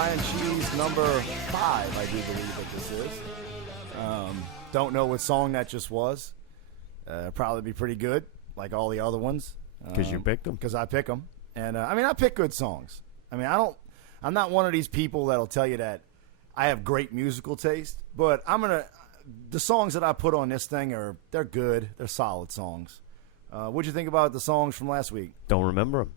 Hawaiian Cheese number 5, I do believe that this is. Don't know what song that just was. Probably be pretty good, like all the other ones. Because you picked them? Because I pick them. And, I pick good songs. I'm not one of these people that'll tell you that I have great musical taste, but the songs that I put on this thing they're good. They're solid songs. What'd you think about the songs from last week? Don't remember them.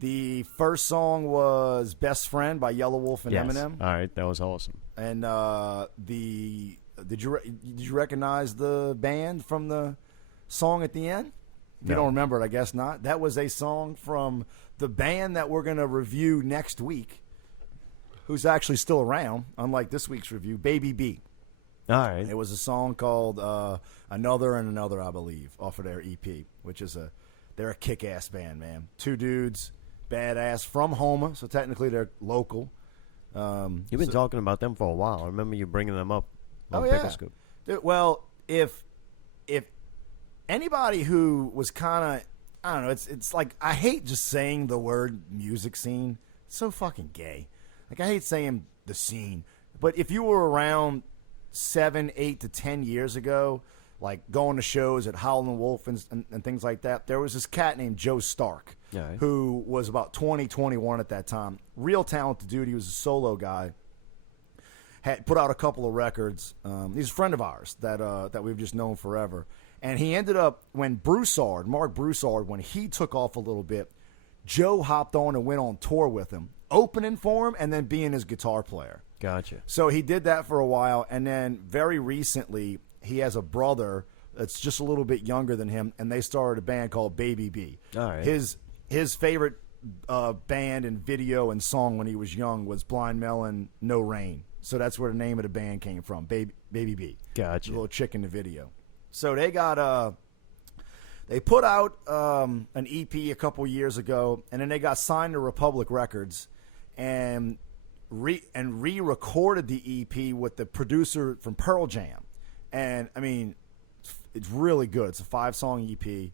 The first song was "Best Friend" by Yellow Wolf and Eminem. All right, that was awesome. And did you recognize the band from the song at the end? If you don't remember it, I guess not. That was a song from the band that we're going to review next week, who's actually still around, unlike this week's review, Baby B. All right. It was a song called Another and Another, I believe, off of their EP, which is they're a kick-ass band, man. 2 dudes, badass, from Houma, so technically they're local. You've been talking about them for a while. I remember you bringing them up on Pickle Scoop. Dude, well, if anybody who was kind of, I don't know, it's like, I hate just saying the word music scene. It's so fucking gay. Like, I hate saying the scene. But if you were around 7, 8 to 10 years ago, like going to shows at Howlin' Wolf and things like that, there was this cat named Joe Stark, who was about 20, 21 at that time. Real talented dude. He was a solo guy. Had put out a couple of records. He's a friend of ours that we've just known forever. And he ended up, when Mark Broussard, when he took off a little bit, Joe hopped on and went on tour with him, opening for him and then being his guitar player. Gotcha. So he did that for a while, and then very recently he has a brother that's just a little bit younger than him, and they started a band called Baby B. All right. His favorite band and video and song when he was young was Blind Melon, No Rain. So that's where the name of the band came from, Baby B. Gotcha. The little chick in the video. So they got they put out an EP a couple years ago, and then they got signed to Republic Records, and re-recorded the EP with the producer from Pearl Jam. And, it's really good. It's a 5-song EP.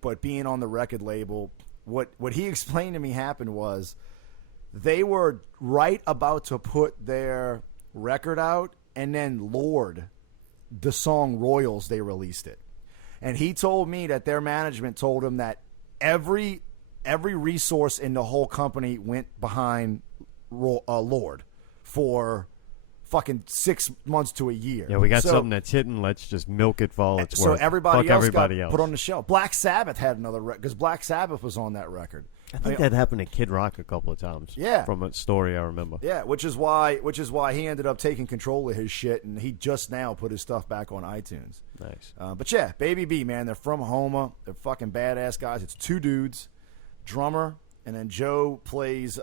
But being on the record label, what he explained to me happened was they were right about to put their record out, and then Lord, the song Royals, they released it. And he told me that their management told him that every resource in the whole company went behind Lord for fucking 6 months to a year. Yeah, we got something that's hitting. Let's just milk it for all it's worth. So everybody else got else. put on the shelf. Black Sabbath had another record because Black Sabbath was on that record. I think that happened to Kid Rock a couple of times. Yeah, from a story I remember. Yeah, which is why he ended up taking control of his shit, and he just now put his stuff back on iTunes. Nice. But yeah, Baby B, man, they're from Houma. They're fucking badass guys. It's 2 dudes, drummer, and then Joe plays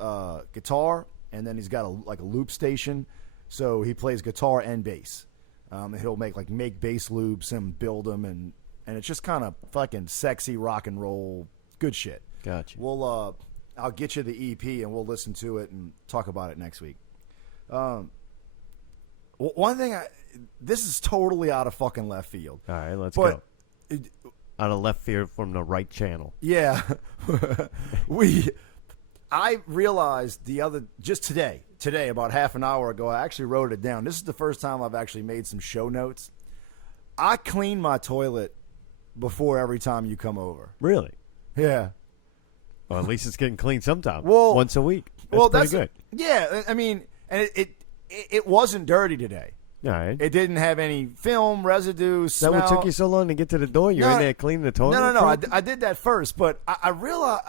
guitar, and then he's got a loop station, so he plays guitar and bass. And he'll make bass loops and build them, and it's just kind of fucking sexy rock and roll, good shit. Gotcha. I'll get you the EP and we'll listen to it and talk about it next week. One thing, this is totally out of fucking left field. All right, let's go. Out of left field from the right channel. Yeah. I realized just today, about half an hour ago, I actually wrote it down. This is the first time I've actually made some show notes. I clean my toilet before every time you come over. Really? Yeah. Well, at least it's getting cleaned sometime. Well, once a week. That's pretty good. Yeah, and it wasn't dirty today. All right. It didn't have any film residue. Is that what took you so long to get to the door? You're in there cleaning the toilet? No. I did that first, but I realized,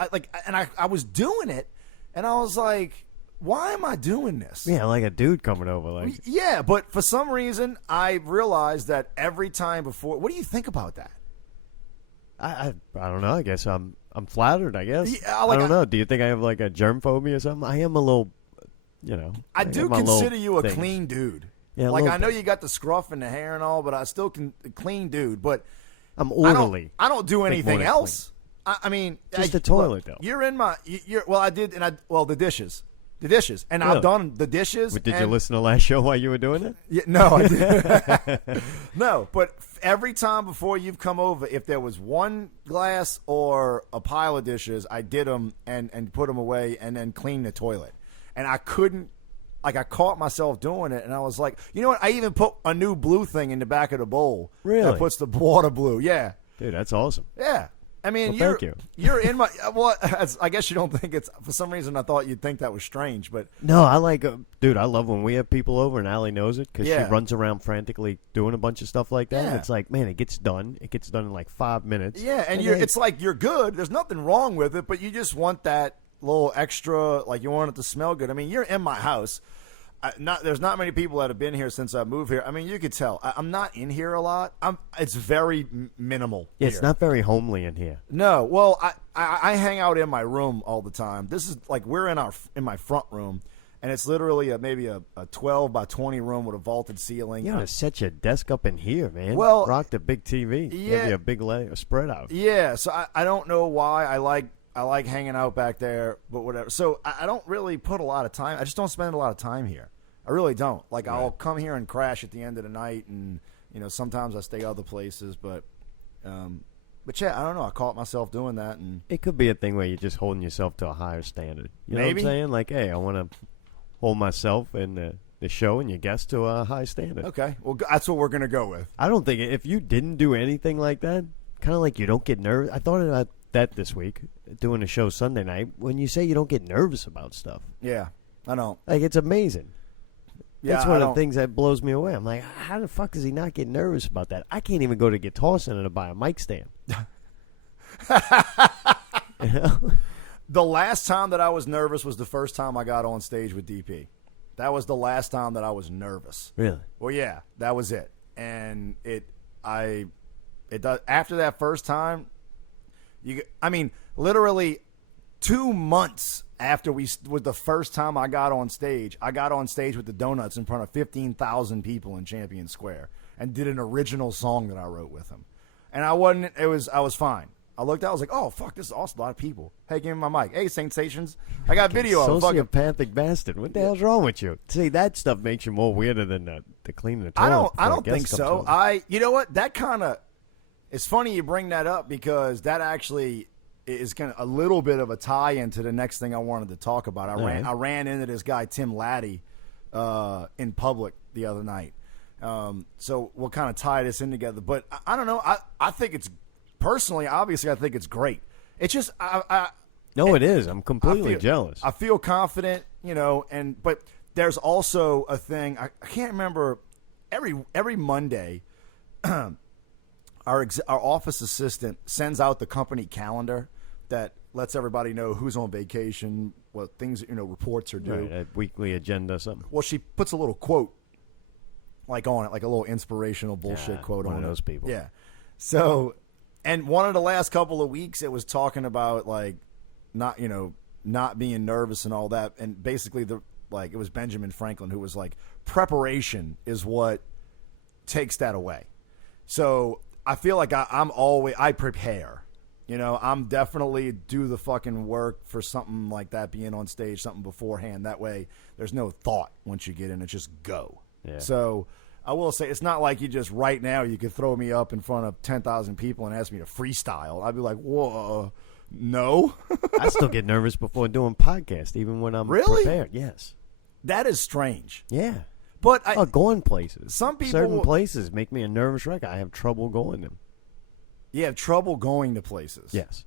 I was doing it, and I was like, why am I doing this? Yeah, like a dude coming over. Yeah, but for some reason, I realized that every time before. What do you think about that? I don't know. I guess I'm flattered, I guess. Yeah, I don't know. Do you think I have a germ phobia or something? I am a little, I do consider you a clean dude. Yeah, I know you got the scruff and the hair and all, but I still can clean dude. But I'm orderly. I don't do anything else. Just the toilet though. You're in my. I did, the dishes. The dishes, and really? I've done the dishes. Did you listen to last show while you were doing it? Yeah, no, I didn't. No, but every time before you've come over, if there was one glass or a pile of dishes, I did them and put them away and then clean the toilet. and I couldn't. Like, I caught myself doing it, and I was like, you know what? I even put a new blue thing in the back of the bowl. Really? That puts the water blue. Yeah. Dude, that's awesome. Yeah. I mean, Well, thank you. You're in my. Well, I guess you don't think it's. For some reason, I thought you'd think that was strange, but No, I like, dude, I love when we have people over and Allie knows it because Yeah. she runs around frantically doing a bunch of stuff like that. And Yeah. it's like, man, it gets done. It gets done in like 5 minutes. yeah, and then- it's like you're good. There's nothing wrong with it, but you just want that little extra. Like, you want it to smell good. I mean, you're in my house. There's not many people that have been here since I moved here. I mean, you could tell I'm not in here a lot. It's very minimal. Yeah, here. it's not very homely in here. No, well, I hang out in my room all the time. This is like we're in my front room, and it's literally maybe a 12 by 20 room with a vaulted ceiling. You gotta set your desk up in here, man. Well, rock the big TV. yeah. Give you a big a spread out. Yeah, so I don't know why I like hanging out back there, but whatever. So I don't really put a lot of time. I just don't spend a lot of time here. I really don't. Like, I'll come here and crash at the end of the night, and sometimes I stay other places, but yeah, I don't know. I caught myself doing that, and It could be a thing where you're just holding yourself to a higher standard. You know Maybe. what I'm saying? Like, hey, I want to hold myself and the show and your guests to a high standard. okay, well, that's what we're gonna go with. I don't think if you didn't do anything like that, kind of like you don't get nervous. I thought about that this week, doing a show Sunday night. When you say you don't get nervous about stuff, Yeah, I don't. like it's amazing. Yeah, That's I one of the don't- things that blows me away. I'm like, how the fuck does he not get nervous about that? I can't even go to Guitar Center to buy a mic stand. You know? The last time that I was nervous was the first time I got on stage with DP. That was the last time that I was nervous. Really? Well, yeah, that was it. And it does after that first time. Literally 2 months after was the first time I got on stage. I got on stage with the Donuts in front of 15,000 people in Champion Square and did an original song that I wrote with them. And I was fine. I looked out, I was like, oh, fuck, this is awesome. A lot of people. Hey, give me my mic. Hey, Sensations. I got video of it. Fucking Sociopathic bastard. What the hell's wrong with you? See, that stuff makes you more weirder than the cleaning the toilet. I don't before a think guest so. comes over. You know what? That kind of, it's funny you bring that up because that actually is kind of a little bit of a tie into the next thing I wanted to talk about. I ran into this guy Tim Laddie in public the other night. So we'll kind of tie this in together. But I don't know. I think it's personally, obviously, I think it's great. It's just No, it is. I'm completely feel- jealous. I feel confident, but there's also a thing I can't remember. Every Monday, our office assistant sends out the company calendar that lets everybody know who's on vacation, what things reports are due. Right, a weekly agenda, something. Well, she puts a little quote like on it, like a little inspirational bullshit Yeah, quote one on of it. those people. Yeah. So, and one of the last couple of weeks, it was talking about like not being nervous and all that, and basically it was Benjamin Franklin who was like, preparation is what takes that away. So I feel like I prepare. I'm definitely do the fucking work for something like that, being on stage, something beforehand. That way there's no thought once you get in, it's just go. Yeah. So I will say, it's not like you just right now you could throw me up in front of 10,000 people and ask me to freestyle. I'd be like, whoa, no. I still get nervous before doing podcast, even when I'm Really? prepared. Yes. That is strange. Yeah. But Going places. Some people Certain will- places make me a nervous wreck. I have trouble going them. you have trouble going to places. Yes.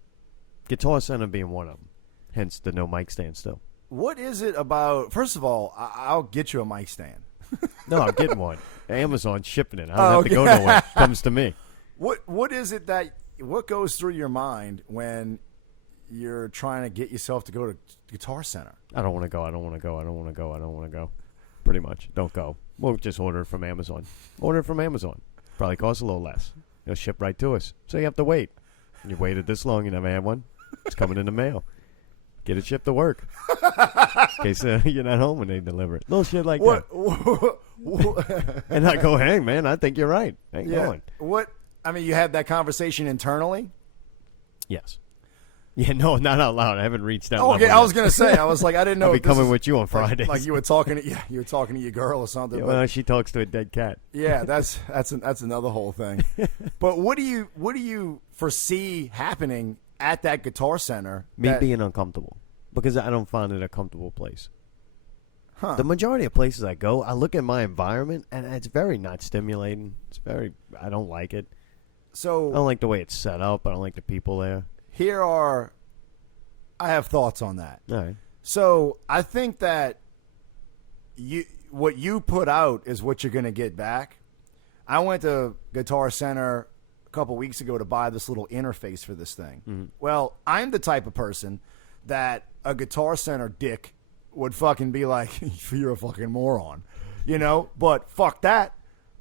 Guitar Center being one of them. Hence the no mic stand still. What is it about? First of all, I'll get you a mic stand. No, I'm getting one. Amazon shipping it. I don't Oh, have to go okay. nowhere. It comes to me. What is it what goes through your mind when you're trying to get yourself to go to Guitar Center? I don't want to go. I don't want to go. I don't want to go. I don't want to go. Pretty much. Don't go. We'll just order it from Amazon. Order it from Amazon. Probably costs a little less. It'll ship right to us. So you have to wait. You waited this long. You never had one. It's coming in the mail. Get it shipped to work. In case you're not home when they deliver it. Little shit like that. And I go, hey, man, I think you're right. Ain't going. You had that conversation internally? Yes. Yeah, no, not out loud. I haven't reached that Oh, okay, level I was yet. gonna say. I was like, I didn't know. I'll be if this coming is with you on Fridays. Like you were talking to your girl or something. Yeah, but- well, she talks to a dead cat. yeah, that's another whole thing. But what do you foresee happening at that Guitar Center? Me that- being uncomfortable. Because I don't find it a comfortable place. The majority of places I go, I look at my environment, and it's very not stimulating. I don't like it. I So don't like the way it's set up. I don't like the people there. I have thoughts on that. All right. So I think that what you put out is what you're going to get back. I went to Guitar Center a couple weeks ago to buy this little interface for this thing. Mm-hmm. Well, I'm the type of person that a Guitar Center dick would fucking be like, you're a fucking moron, you know? But fuck that.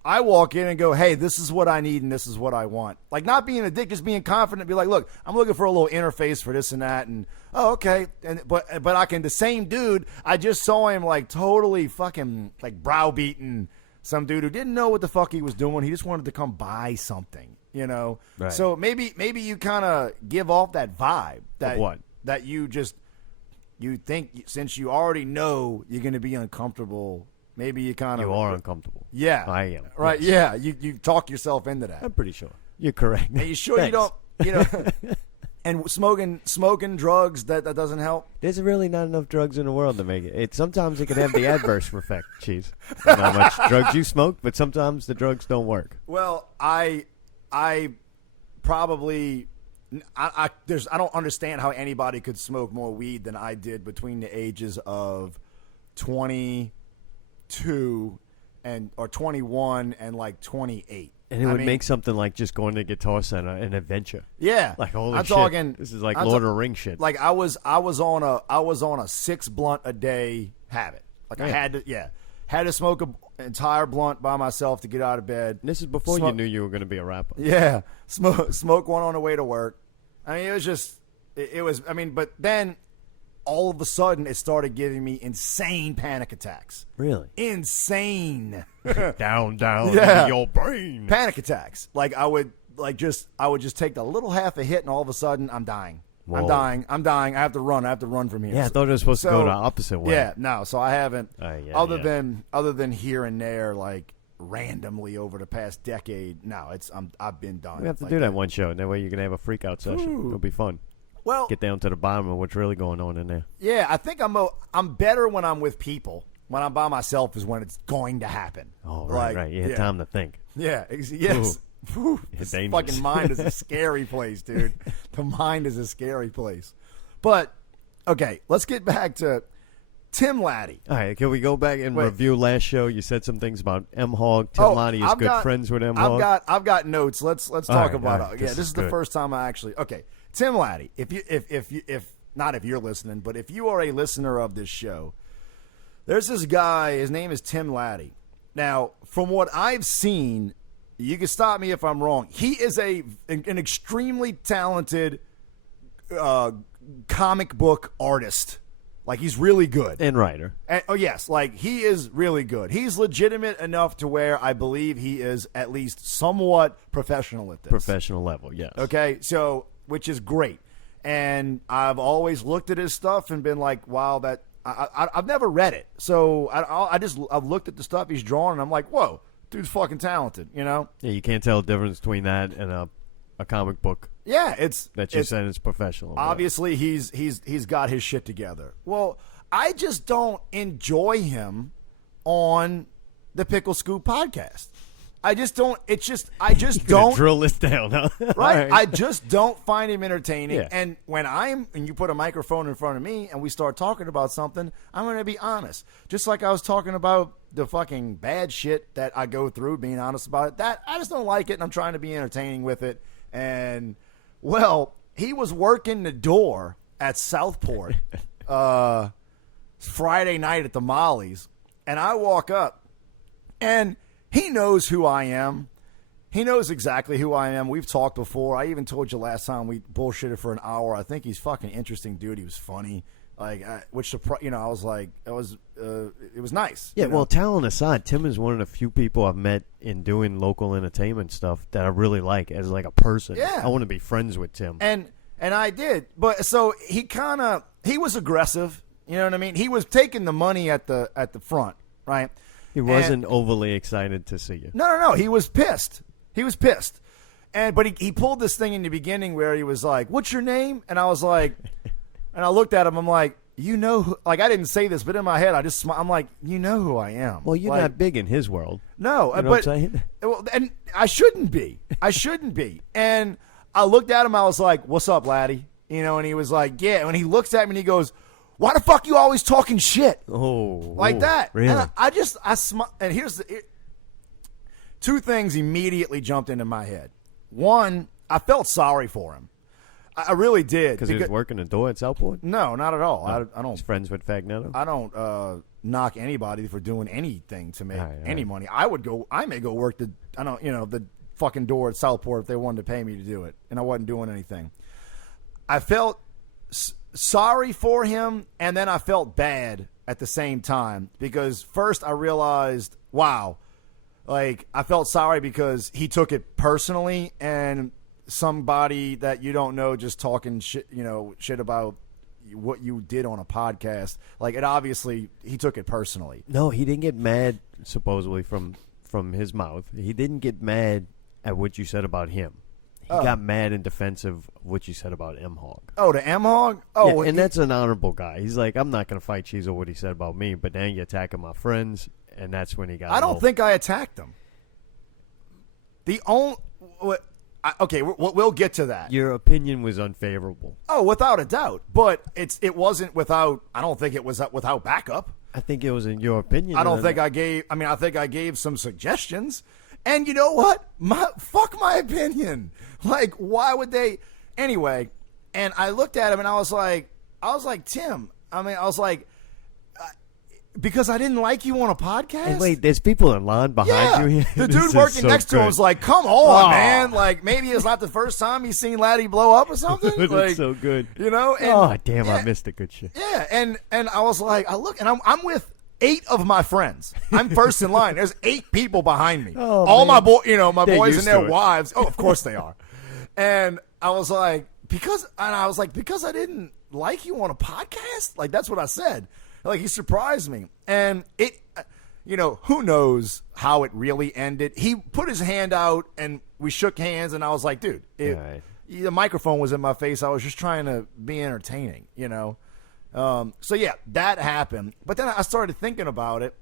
I walk in and go, hey, this is what I need and this is what I want. Like, not being a dick, just being confident. Be like, look, I'm looking for a little interface for this and that. And, oh, okay. But I can, the same dude, I just saw him, like, totally fucking, like, browbeating some dude who didn't know what the fuck he was doing. He just wanted to come buy something, you know? Right. So maybe you kind of give off that vibe. Of what? That you think, since you already know you're going to be uncomfortable, maybe you kind of... You are uncomfortable. Yeah. I am. Right, Yes. yeah. You talk yourself into that. I'm pretty sure. You're correct. Are you sure you don't, and smoking drugs, that doesn't help? There's really not enough drugs in the world to make it. Sometimes it can have the adverse effect, Cheese. I don't know how much drugs you smoke, but sometimes the drugs don't work. Well, I probably... I don't understand how anybody could smoke more weed than I did between the ages of 22 or 21 and like 28. And it would make something like just going to Guitar Center an adventure. Yeah, Like holy I'm shit, talking. this is like Lord of the Rings shit. Like I was on a 6 blunt a day habit. Like I had to smoke an entire blunt by myself to get out of bed. And this is before you knew you were going to be a rapper. Yeah, smoke one on the way to work. I mean, it was just, it was, I mean, but then all of a sudden it started giving me insane panic attacks. Really? Insane. Down Yeah. into your brain. Panic attacks. Like I would just take the little half a hit and all of a sudden I'm dying. Whoa. I'm dying. I have to run from here. Yeah, I thought it was supposed to go the opposite way. Yeah, no. So I haven't, other yeah. than here and there, like randomly over the past decade. No, I've been done. We have to like do that one show, and that way you can have a freak out session. Ooh. It'll be fun. Well, Get down to the bottom of what's really going on in there. yeah, I think I'm better when I'm with people. When I'm by myself is when it's going to happen. Oh, right. You had time to think. Yeah, yes. Whew, this dangerous. fucking mind is a scary place, dude. The mind is a scary place. But, okay, let's get back to Tim Laddie. All right, can we go back and review last show? You said some things about M. Hog. Tim Laddie is good friends with M. Hog. I've got notes. Let's talk about it. Yeah, this is the first time I actually. Okay, Tim Laddie. If not if you're listening, but if you are a listener of this show, there's this guy. His name is Tim Laddie. Now, from what I've seen, you can stop me if I'm wrong. He is an extremely talented comic book artist. Like, he's really good. And writer. And, oh, yes. Like, he is really good. He's legitimate enough to where I believe he is at least somewhat professional at this. Professional level, yes. Okay? So, which is great. And I've always looked at his stuff and been like, wow, that... I've never read it. So, I've looked at the stuff he's drawn, and I'm like, whoa, dude's fucking talented, you know? Yeah, you can't tell the difference between that and a comic book. Yeah, it's that you said is professional. Obviously, he's got his shit together. Well, I just don't enjoy him on the Pickle Scoop podcast. I just don't. It's just I just don't drill this down, huh? Right? I just don't find him entertaining. Yeah. And when you put a microphone in front of me and we start talking about something, I'm going to be honest. Just like I was talking about the fucking bad shit that I go through, being honest about it. That I just don't like it, and I'm trying to be entertaining with it. And well, he was working the door at Southport Friday night at the Molly's, and I walk up, and he knows who I am. He knows exactly who I am. We've talked before. I even told you last time we bullshitted for an hour. I think he's fucking interesting, dude. He was funny. Like, I was like, it was nice. Yeah, you know? well, talent aside, Tim is one of the few people I've met in doing local entertainment stuff that I really like as like a person. Yeah. I want to be friends with Tim. And I did. But so he was aggressive. You know what I mean? He was taking the money at the front, right? He wasn't overly excited to see you. No. He was pissed. But he pulled this thing in the beginning where he was like, "What's your name?" And I was like, and I looked at him. I'm like, you know, like I didn't say this, but in my head, I'm like, you know who I am. Well, you're like, not big in his world. No, You know what I'm saying? well, and I shouldn't be. I shouldn't be. And I looked at him. I was like, "What's up, laddie?" You know, and he was like, "Yeah." And he looks at me and he goes, "Why the fuck you always talking shit like that?" Really? And I smile. And here's two things immediately jumped into my head. One, I felt sorry for him. I really did Because he was working the door at Southport? No, not at all. I don't. He's friends with Fagnetto? I don't knock anybody for doing anything to make any money. I may go work the fucking door at Southport if they wanted to pay me to do it, and I wasn't doing anything. I felt sorry for him, and then I felt bad at the same time because first I realized, wow, like I felt sorry because he took it personally, and somebody that you don't know just talking shit, shit about what you did on a podcast. Like, it obviously, he took it personally. No, he didn't get mad, supposedly, from his mouth. He didn't get mad at what you said about him. He got mad in defense of what you said about M-Hog. Oh, to M-Hog? Oh, yeah, and that's an honorable guy. He's like, I'm not going to fight Cheese over what he said about me, but then you're attacking my friends, and that's when he got I don't think I attacked him. The only... Okay, we'll get to that. Your opinion was unfavorable. Oh, without a doubt. But it wasn't without... I don't think it was without backup. I think it was in your opinion. I think I gave some suggestions. And you know what? Fuck my opinion. Like, why would they... Anyway, and I looked at him and I was like, Tim, because I didn't like you on a podcast? And wait, there's people in line behind you here? The dude working next to him was like, come on, man. Like, maybe it's not the first time he's seen Laddie blow up or something. That's like, so good. You know? And, oh, damn, I missed the good shit. Yeah, and I was like, I look, and I'm with 8 of my friends. I'm first in line. There's 8 people behind me. Oh, all man. my boys and their to it. wives. Oh, of course they are. And I was like, because I didn't like you on a podcast? Like, that's what I said. Like, he surprised me. And it, who knows how it really ended. He put his hand out and we shook hands and I was like, dude, the microphone was in my face. I was just trying to be entertaining, So yeah, that happened. But then I started thinking about it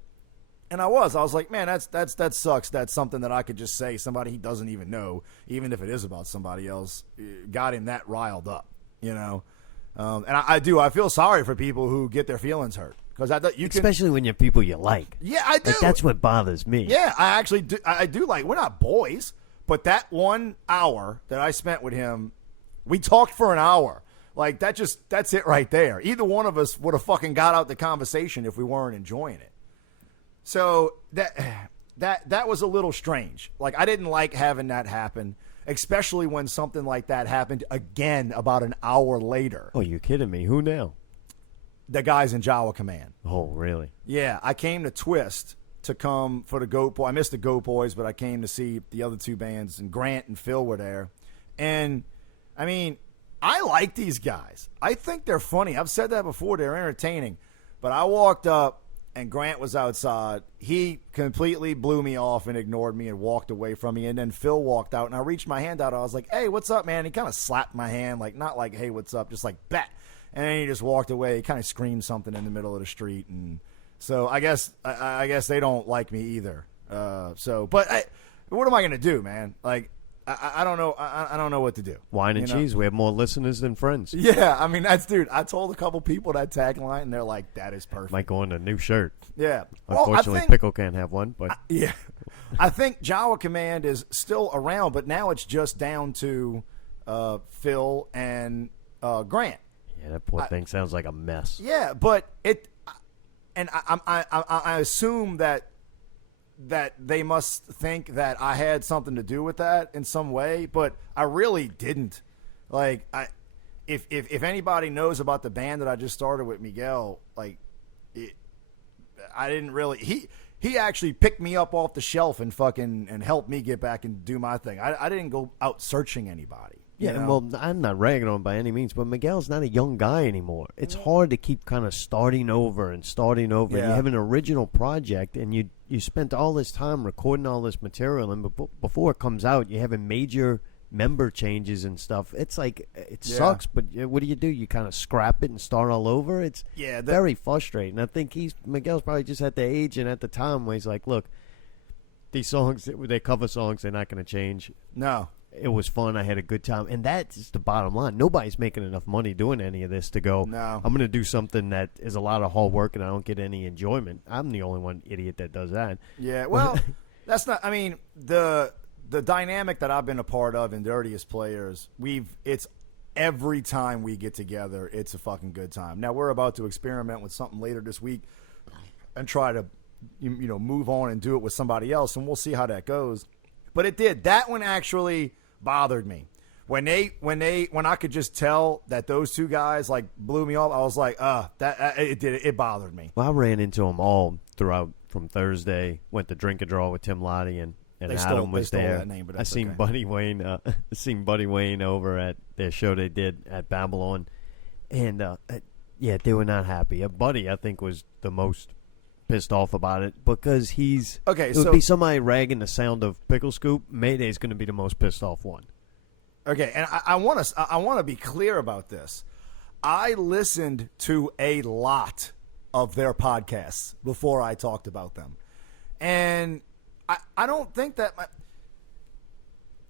and I was like, man, that sucks. That's something that I could just say. Somebody he doesn't even know, even if it is about somebody else, got him that riled up, And I feel sorry for people who get their feelings hurt because especially when you're people you like. Yeah, I do. Like, that's what bothers me. Yeah, I actually do. I do like. We're not boys, but that 1 hour that I spent with him, we talked for an hour. Like that's it right there. Either one of us would have fucking got out the conversation if we weren't enjoying it. So that was a little strange. Like, I didn't like having that happen. Especially when something like that happened again about an hour later. Oh, you kidding me? Who now? The guys in Jawa Command. Oh, really? Yeah, I came to Twist to come for the Goat Boys. I missed the Goat Boys, but I came to see the other 2 bands, and Grant and Phil were there. And, I mean, I like these guys. I think they're funny. I've said that before. They're entertaining. But I walked up, and Grant was outside. He completely blew me off and ignored me and walked away from me. And then Phil walked out, and I reached my hand out. I was like, hey, what's up, man? He kind of slapped my hand, like, not like, hey, what's up, just like, bet. And then he just walked away. He kind of screamed something in the middle of the street. And so I guess they don't like me either. But what am I going to do, man? Like, I don't know. I don't know what to do. Wine and cheese. We have more listeners than friends. Yeah, I mean, dude. I told a couple people that tagline, and they're like, "That is perfect." Might go on a new shirt. Yeah. Unfortunately, Pickle can't have one. But yeah, I think Jawa Command is still around, but now it's just down to Phil and Grant. Yeah, that poor thing sounds like a mess. Yeah, but I assume that they must think that I had something to do with that in some way, but I really didn't. Like, if anybody knows about the band that I just started with Miguel, like, I didn't really. He actually picked me up off the shelf and helped me get back and do my thing. I didn't go out searching anybody. Yeah, well, I'm not ragging on him by any means, but Miguel's not a young guy anymore. It's hard to keep kind of starting over. Yeah. You have an original project, and you spent all this time recording all this material, and before it comes out, you have a major member changes and stuff. It's like it Yeah. sucks, but what do? You kind of scrap it and start all over. It's Yeah, very frustrating. I think Miguel's probably just at the age and at the time where he's like, look, these songs, they cover songs, they're not going to change. no. It was fun. I had a good time. And that's the bottom line. Nobody's making enough money doing any of this to go, No. I'm going to do something that is a lot of hard work and I don't get any enjoyment. I'm the only one idiot that does that. Yeah, well, that's not. I mean, the dynamic that I've been a part of in Dirtiest Players, it's every time we get together, it's a fucking good time. Now we're about to experiment with something later this week and try to, move on and do it with somebody else, and we'll see how that goes. But it did. That one actually bothered me. When I could just tell that those two guys like blew me off, I was like, it bothered me. Well, I ran into them all throughout from Thursday. Went to Drink and Draw with Tim Lottie and Adam was there. That name, but I that's seen okay. Buddy Wayne over at their show they did at Babylon, and yeah, they were not happy. Buddy, I think, was the most pissed off about it because he's okay. It would be somebody ragging the sound of Pickle Scoop. Mayday's going to be the most pissed off one. Okay, and I want to be clear about this. I listened to a lot of their podcasts before I talked about them, and I don't think that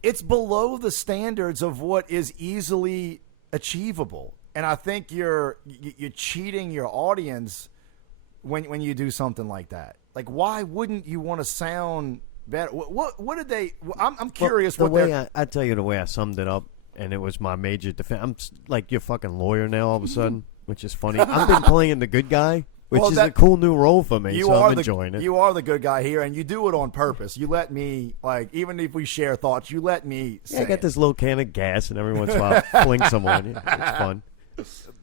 it's below the standards of what is easily achievable, and I think you're cheating your audience when you do something like that. Like, why wouldn't you want to sound better? What did they? I'm curious. Well, the way I tell you the way I summed it up, and it was my major defense. I'm like your fucking lawyer now all of a sudden, which is funny. I've been playing the good guy, which is a cool new role for me. So I'm enjoying it. You are the good guy here, and you do it on purpose. You let me, like, even if we share thoughts, you let me say I got it. this little can of gas, and every once in a while fling some on you. It's fun.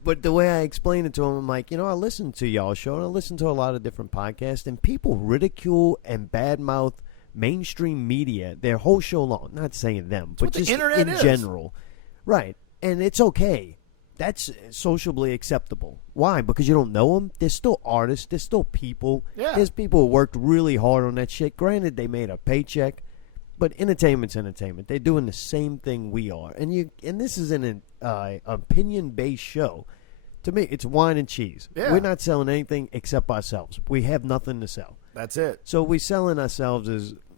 But the way I explain it to him, I'm like, I listen to y'all's show, and I listen to a lot of different podcasts, and people ridicule and badmouth mainstream media their whole show long. Not saying them, but what the just internet in is. general. Right. And it's okay. That's sociably acceptable. Why? Because you don't know them. They're still artists. They're still people. Yeah. There's people who worked really hard on that shit. Granted, they made a paycheck, but entertainment's entertainment. They're doing the same thing we are. And this is an opinion-based show. To me, it's wine and cheese. Yeah. We're not selling anything except ourselves. We have nothing to sell. That's it. So we're selling ourselves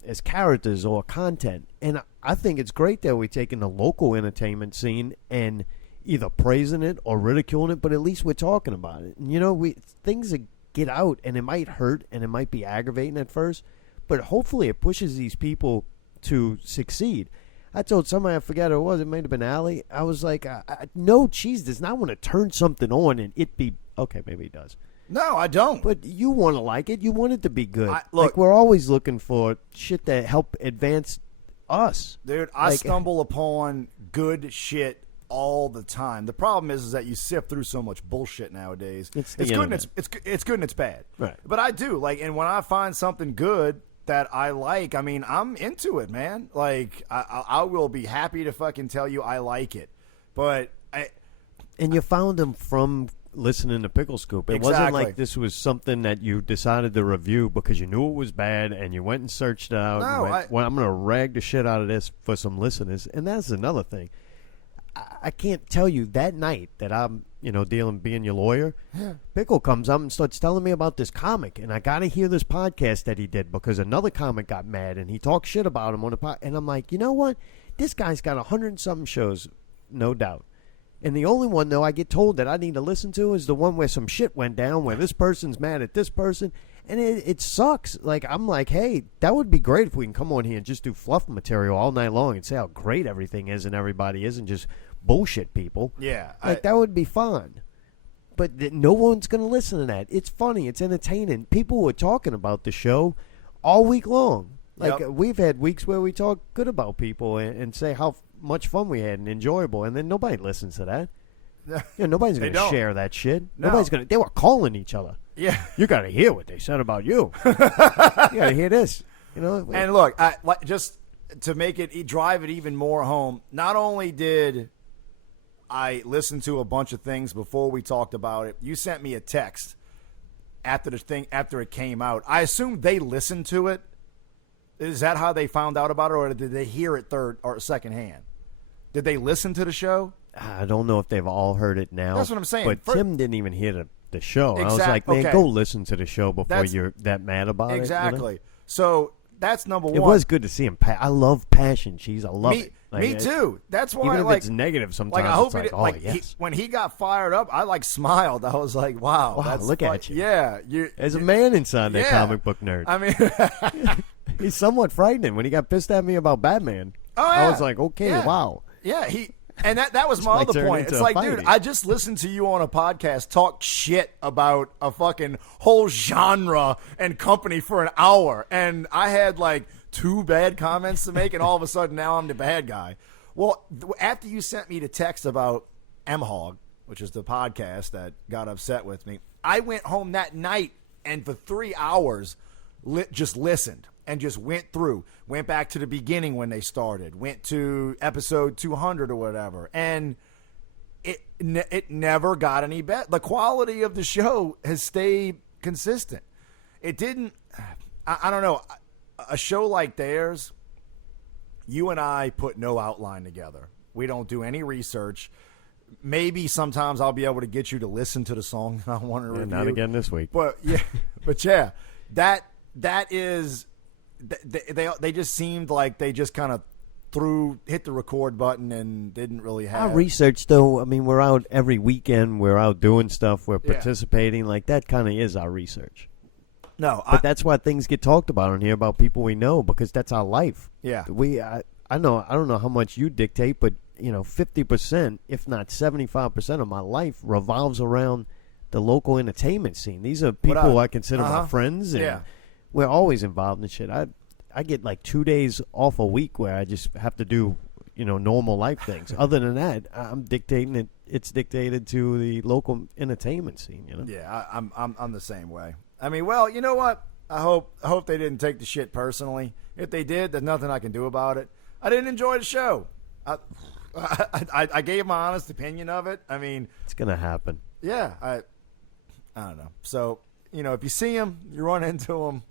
as characters or content. And I think it's great that we're taking the local entertainment scene and either praising it or ridiculing it, but at least we're talking about it. And, things that get out, and it might hurt and it might be aggravating at first, but hopefully it pushes these people to succeed. I told somebody, I forget who it was, it might have been Allie, I was like, no, Cheese does not want to turn something on and it be, okay, maybe he does. No, I don't. But you want to like it. You want it to be good. Look, like, we're always looking for shit that help advance us. dude, I stumble upon good shit all the time. The problem is that you sift through so much bullshit nowadays. It's good and internet. it's good and it's bad. Right. But I do and when I find something good that I like, I mean, I'm into it, man. Like, I will be happy to fucking tell you I like it. But And you found them from listening to Pickle Scoop. It wasn't Exactly. like this was something that you decided to review because you knew it was bad and you went and searched it out. No, and went, well, I'm going to rag the shit out of this for some listeners. And that's another thing. I can't tell you that night that I'm, being your lawyer. Yeah. Pickle comes up and starts telling me about this comic, and I got to hear this podcast that he did because another comic got mad and he talked shit about him on the podcast. And I'm like, you know what? This guy's got 100-something shows, no doubt. And the only one, though, I get told that I need to listen to is the one where some shit went down, where this person's mad at this person. And it sucks. Like, I'm like, hey, that would be great if we can come on here and just do fluff material all night long and say how great everything is and everybody is and just bullshit people. yeah, Like, that would be fun. But no one's going to listen to that. It's funny. It's entertaining. People were talking about the show all week long. Like, Yep. we've had weeks where we talk good about people and say how much fun we had and enjoyable, and then nobody listens to that. Nobody's They going to don't. share that shit. No. Nobody's going to. They were calling each other. yeah. You got to hear what they said about you. You got to hear this. And look, just to make it drive it even more home, not only did I listen to a bunch of things before we talked about it, you sent me a text after it came out. I assume they listened to it. Is that how they found out about it, or did they hear it third or second hand? Did they listen to the show? I don't know if they've all heard it now. That's what I'm saying. But Tim didn't even hear the show. I was Exact- like, man, okay. go listen to the show before That's- you're that mad about it. Exactly. You know? So that's number one. It was good to see him. I love passion, cheese. I love me, it. Like, me too. That's why, Even if like, it's negative, sometimes like I hope it's he like, did, oh like yes. when he got fired up, I like smiled. I was like, wow, Wow, that's look at you. Yeah, you. There's a man inside that Yeah. comic book nerd. I mean, He's somewhat frightening. When he got pissed at me about Batman, Oh, I yeah. was like, okay, Yeah. wow. yeah, he. And that was my might other turn point. into It's a like, fight. dude, I just listened to you on a podcast talk shit about a fucking whole genre and company for an hour, and I had like 2 bad comments to make, and all of a sudden now I'm the bad guy. Well, after you sent me the text about M-Hog, which is the podcast that got upset with me, I went home that night and for 3 hours just listened and just went through, went back to the beginning when they started, went to episode 200 or whatever, and it never got any better. The quality of the show has stayed consistent. It didn't. I don't know. A show like theirs, you and I put no outline together. We don't do any research. Maybe sometimes I'll be able to get you to listen to the song I want to review. Not again this week. But yeah, that is they just seemed like they just kind of hit the record button and didn't really have Our research, though, I mean, we're out every weekend. We're out doing stuff. We're Yeah. participating. Like, that kind of is our research. No, But that's why things get talked about on here about people we know, because that's our life. yeah. I know. I don't know how much you dictate, but 50%, if not 75% of my life revolves around the local entertainment scene. These are people I consider my friends, and Yeah. we're always involved in shit. I get like 2 days off a week where I just have to do normal life things. Other than that, I'm dictating it. It's dictated to the local entertainment scene. Yeah, I'm the same way. I mean, well, you know what? I hope they didn't take the shit personally. If they did, there's nothing I can do about it. I didn't enjoy the show. I gave my honest opinion of it. I mean, It's gonna happen. yeah, I don't know. So if you see them, you run into them.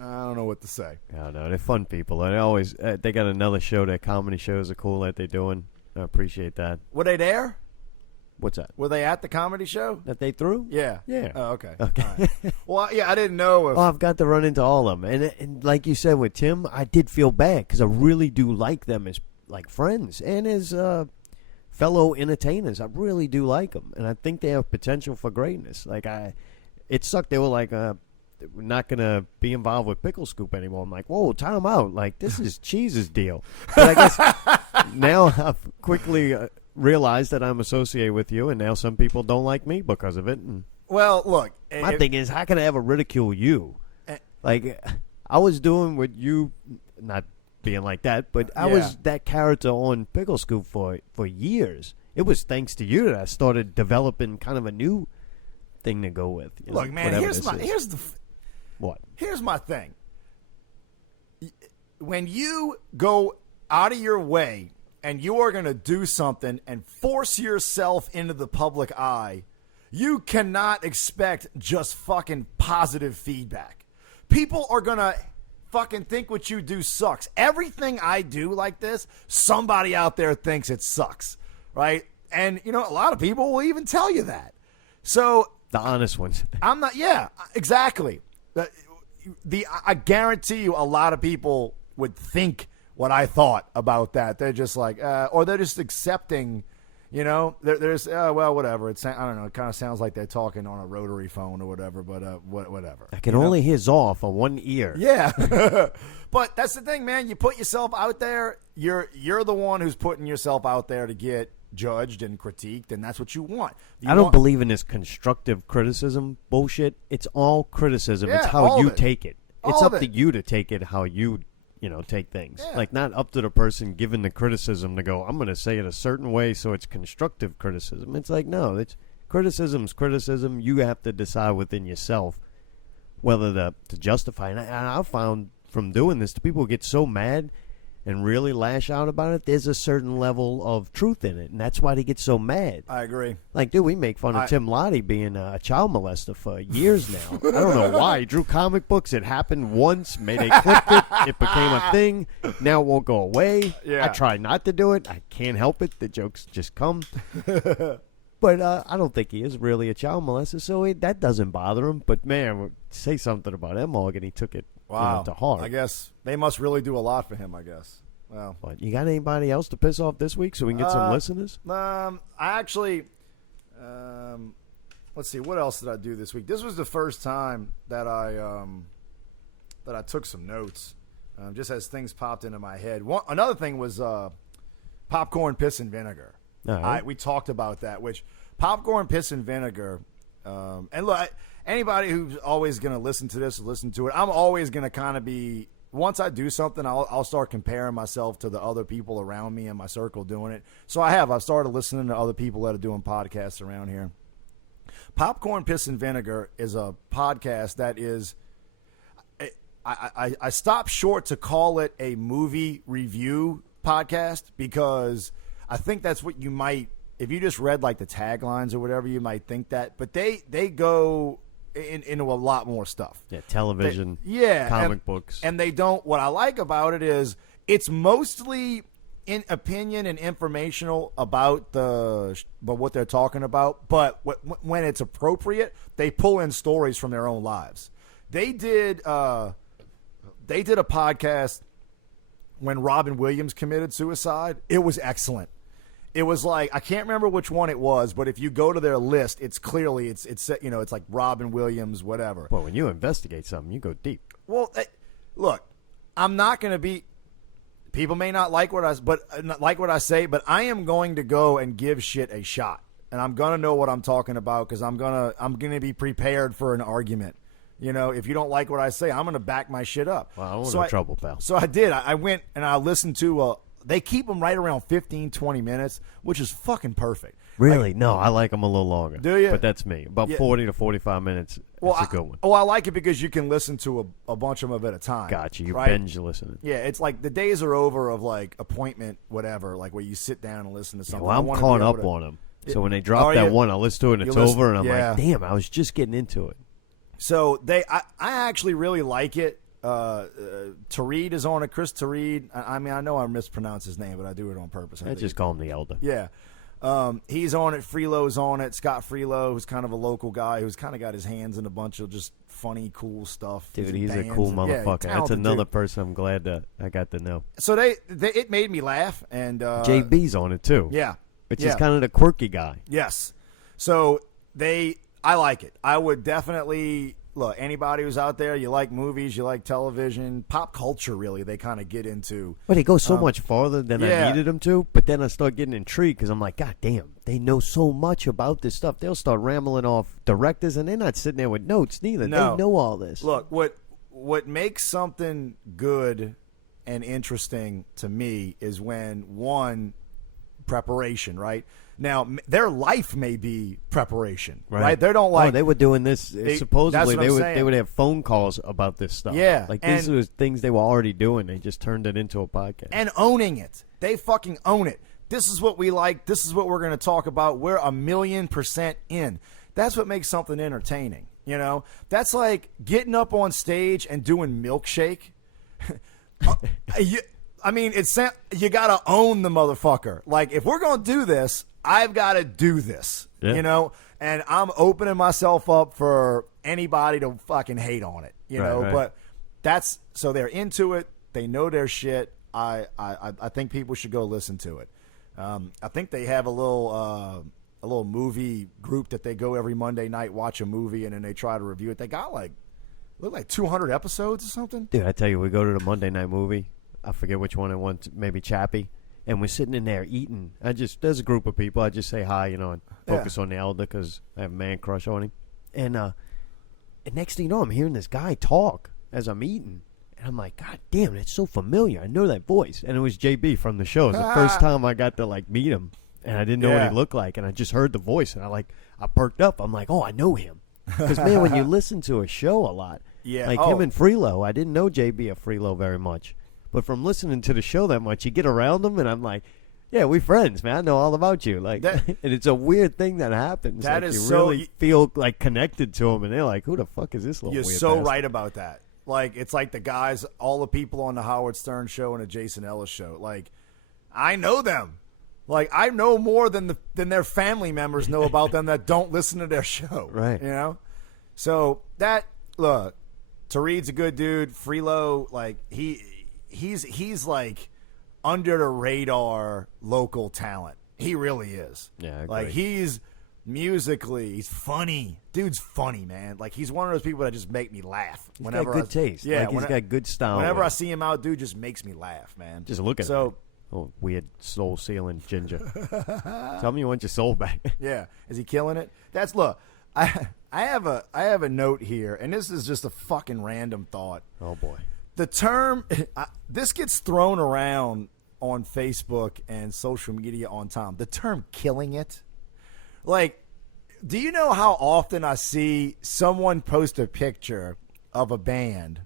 I don't know what to say. I don't know. They're fun people. They always they got another show. Their comedy shows are cool that they're doing. I appreciate that. Were they there? What's that? Were they at the comedy show? That they threw? Yeah. Yeah. Oh, okay. Okay. All right. Well, yeah, I didn't know if. Oh, I've got to run into all of them, and like you said with Tim, I did feel bad because I really do like them as like friends and as fellow entertainers. I really do like them, and I think they have potential for greatness. Like it sucked. They were like, we're not gonna be involved with Pickle Scoop anymore. I'm like, whoa, time out. Like this is Cheese's deal. But I guess now I've quickly realized that I'm associated with you, and now some people don't like me because of it. And Well, look. my thing is, how can I ever ridicule you? Like, I was doing what you, not being like that, but I was that character on Pickle Scoop for years. It was thanks to you that I started developing kind of a new thing to go with. Look, man. Here's my thing. When you go out of your way and you are going to do something and force yourself into the public eye, you cannot expect just fucking positive feedback. People are going to fucking think what you do sucks. Everything I do like this, somebody out there thinks it sucks, right? And, a lot of people will even tell you that. So The honest ones. I'm not. Yeah, exactly. I guarantee you, a lot of people would think what I thought about that. They're just like, or they're just accepting. There's well, whatever. I don't know. It kind of sounds like they're talking on a rotary phone or whatever. But whatever. I can only hear off on one ear. Yeah, but that's the thing, man. You put yourself out there. You're the one who's putting yourself out there to get judged and critiqued, and that's what you want. I don't believe in this constructive criticism bullshit. It's all criticism. Yeah, it's how all you of it. take it. It's All up of to it. you to take it how you take things. Yeah. Like, not up to the person giving the criticism to go, I'm going to say it a certain way so it's constructive criticism. It's like, no, it's criticism's criticism. You have to decide within yourself whether to justify. And I found from doing this, the people get so mad and really lash out about it, there's a certain level of truth in it, and that's why they get so mad. I agree. Like, dude, we make fun of Tim Lottie being a child molester for years now. I don't know why. He drew comic books. It happened once. They clipped it. It became a thing. Now it won't go away. Yeah. I try not to do it. I can't help it. The jokes just come. But I don't think he is really a child molester, so that doesn't bother him. But, man, say something about Ed Morgan. He took it to heart. I guess they must really do a lot for him, I guess. Well, But you got anybody else to piss off this week so we can get some listeners? I actually, let's see, what else did I do this week? This was the first time that I took some notes, just as things popped into my head. Another thing was popcorn, piss, and vinegar. All right. We talked about that, which popcorn, piss, and vinegar. And look, anybody who's always going to listen to this, listen to it. I'm always going to kind of be, once I do something, I'll start comparing myself to the other people around me in my circle doing it. So I've started listening to other people that are doing podcasts around here. Popcorn, Piss, and Vinegar is a podcast that is, I stopped short to call it a movie review podcast because I think that's what you might, if you just read like the taglines or whatever, you might think that. But they go into a lot more stuff. Yeah, television, comic books. And they don't, what I like about it is it's mostly in opinion and informational about what they're talking about. But when it's appropriate, they pull in stories from their own lives. They did a podcast when Robin Williams committed suicide. It was excellent. It was like, I can't remember which one it was, but if you go to their list, it's clearly it's it's like Robin Williams, whatever. Well, when you investigate something, you go deep. Well, look, I'm not going to be. People may not like what I say, but I am going to go and give shit a shot, and I'm going to know what I'm talking about because I'm gonna be prepared for an argument. You know, if you don't like what I say, I'm going to back my shit up. Well, I don't want trouble, pal. So I did. I went and I listened to. They keep them right around 15, 20 minutes, which is fucking perfect. Really? No, I like them a little longer. Do you? But that's me. About 40 to 45 minutes. It's a good one. I like it because you can listen to a bunch of them at a time. Gotcha. You right? binge listening. Yeah, it's like the days are over of like appointment, whatever, like where you sit down and listen to something. Well, I'm caught up on them. So when they drop that one, I'll listen to it and it's over, and I'm like, damn, I was just getting into it. So I actually really like it. Tareed is on it. Chris Tareed. I mean, I know I mispronounce his name, but I do it on purpose. I just call him the Elder. Yeah. He's on it. Freelo's on it. Scott Freelo, who's kind of a local guy who's kind of got his hands in a bunch of just funny, cool stuff. Dude, he's a cool motherfucker. That's another person I'm glad that I got to know. So it made me laugh. And JB's on it, too. Yeah. Which is kind of the quirky guy. Yes. So I like it. I would definitely... Look, anybody who's out there, you like movies, you like television, pop culture, really, they kind of get into. But they go so much farther than I needed them to, but then I start getting intrigued because I'm like, God damn, they know so much about this stuff. They'll start rambling off directors, and they're not sitting there with notes, neither. No. They know all this. Look, what makes something good and interesting to me is when, one, preparation, right? Now, their life may be preparation, right? They don't like. Oh, they were doing this. Supposedly, they would have phone calls about this stuff. Yeah, like these were things they were already doing. They just turned it into a podcast and owning it. They fucking own it. This is what we like. This is what we're going to talk about. We're 1,000,000% in. That's what makes something entertaining. You know, that's like getting up on stage and doing Milkshake. I mean, you got to own the motherfucker. Like, if we're going to do this, I've got to do this, you know, and I'm opening myself up for anybody to fucking hate on it, you know, but so they're into it. They know their shit. I think people should go listen to it. I think they have a little movie group that they go every Monday night, watch a movie, and then they try to review it. They got like 200 episodes or something. Dude, I tell you, we go to the Monday night movie. I forget which one it was, maybe Chappie. And we're sitting in there eating. There's a group of people. I just say hi, you know, and focus on the Elder because I have a man crush on him. And next thing you know, I'm hearing this guy talk as I'm eating. And I'm like, God damn, it's so familiar. I know that voice. And it was JB from the show. It was the first time I got to, like, meet him. And I didn't know what he looked like. And I just heard the voice. And I perked up. I'm like, oh, I know him. Because, man, when you listen to a show a lot, like him and Freelo, I didn't know JB or Freelo very much. But from listening to the show that much, you get around them, and I'm like, yeah, we friends, man. I know all about you. Like, That- and it's a weird thing that happens. That like, is you so- really feel like connected to them, and they're like, who the fuck is this little You're weird so bastard? right about that. Like, it's like the guys, all the people on the Howard Stern show and the Jason Ellis show. Like, I know them. Like, I know more than their family members know about them that don't listen to their show. Right. You know? So, look, Tareed's a good dude. Freelo, like, he's like under the radar local talent. He really is. Yeah, I Like, agree. he's musically, he's funny. Dude's funny, man. Like, he's one of those people that just make me laugh. He's got good taste. Yeah, like, he's got good style. Whenever with I it. see him out, dude just makes me laugh, man. Just look at so, him. Oh, weird soul sealing ginger. Tell me you want your soul back. yeah, is he killing it? Look. I have a note here, and this is just a fucking random thought. Oh boy. The term this gets thrown around on Facebook and social media on time. The term "killing it," like, do you know how often I see someone post a picture of a band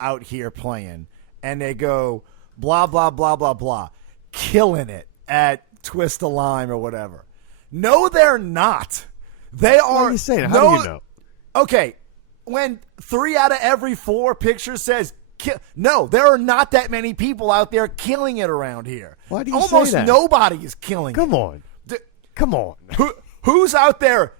out here playing, and they go blah blah blah blah blah, killing it at Twist a Lime or whatever? No, they're not. They are. What are you saying? How do you know? Okay, when 3 out of every 4 pictures says no, there are not that many people out there killing it around here. Why do you Almost say that? nobody is killing Come it. on. D- Come on. Who's out there?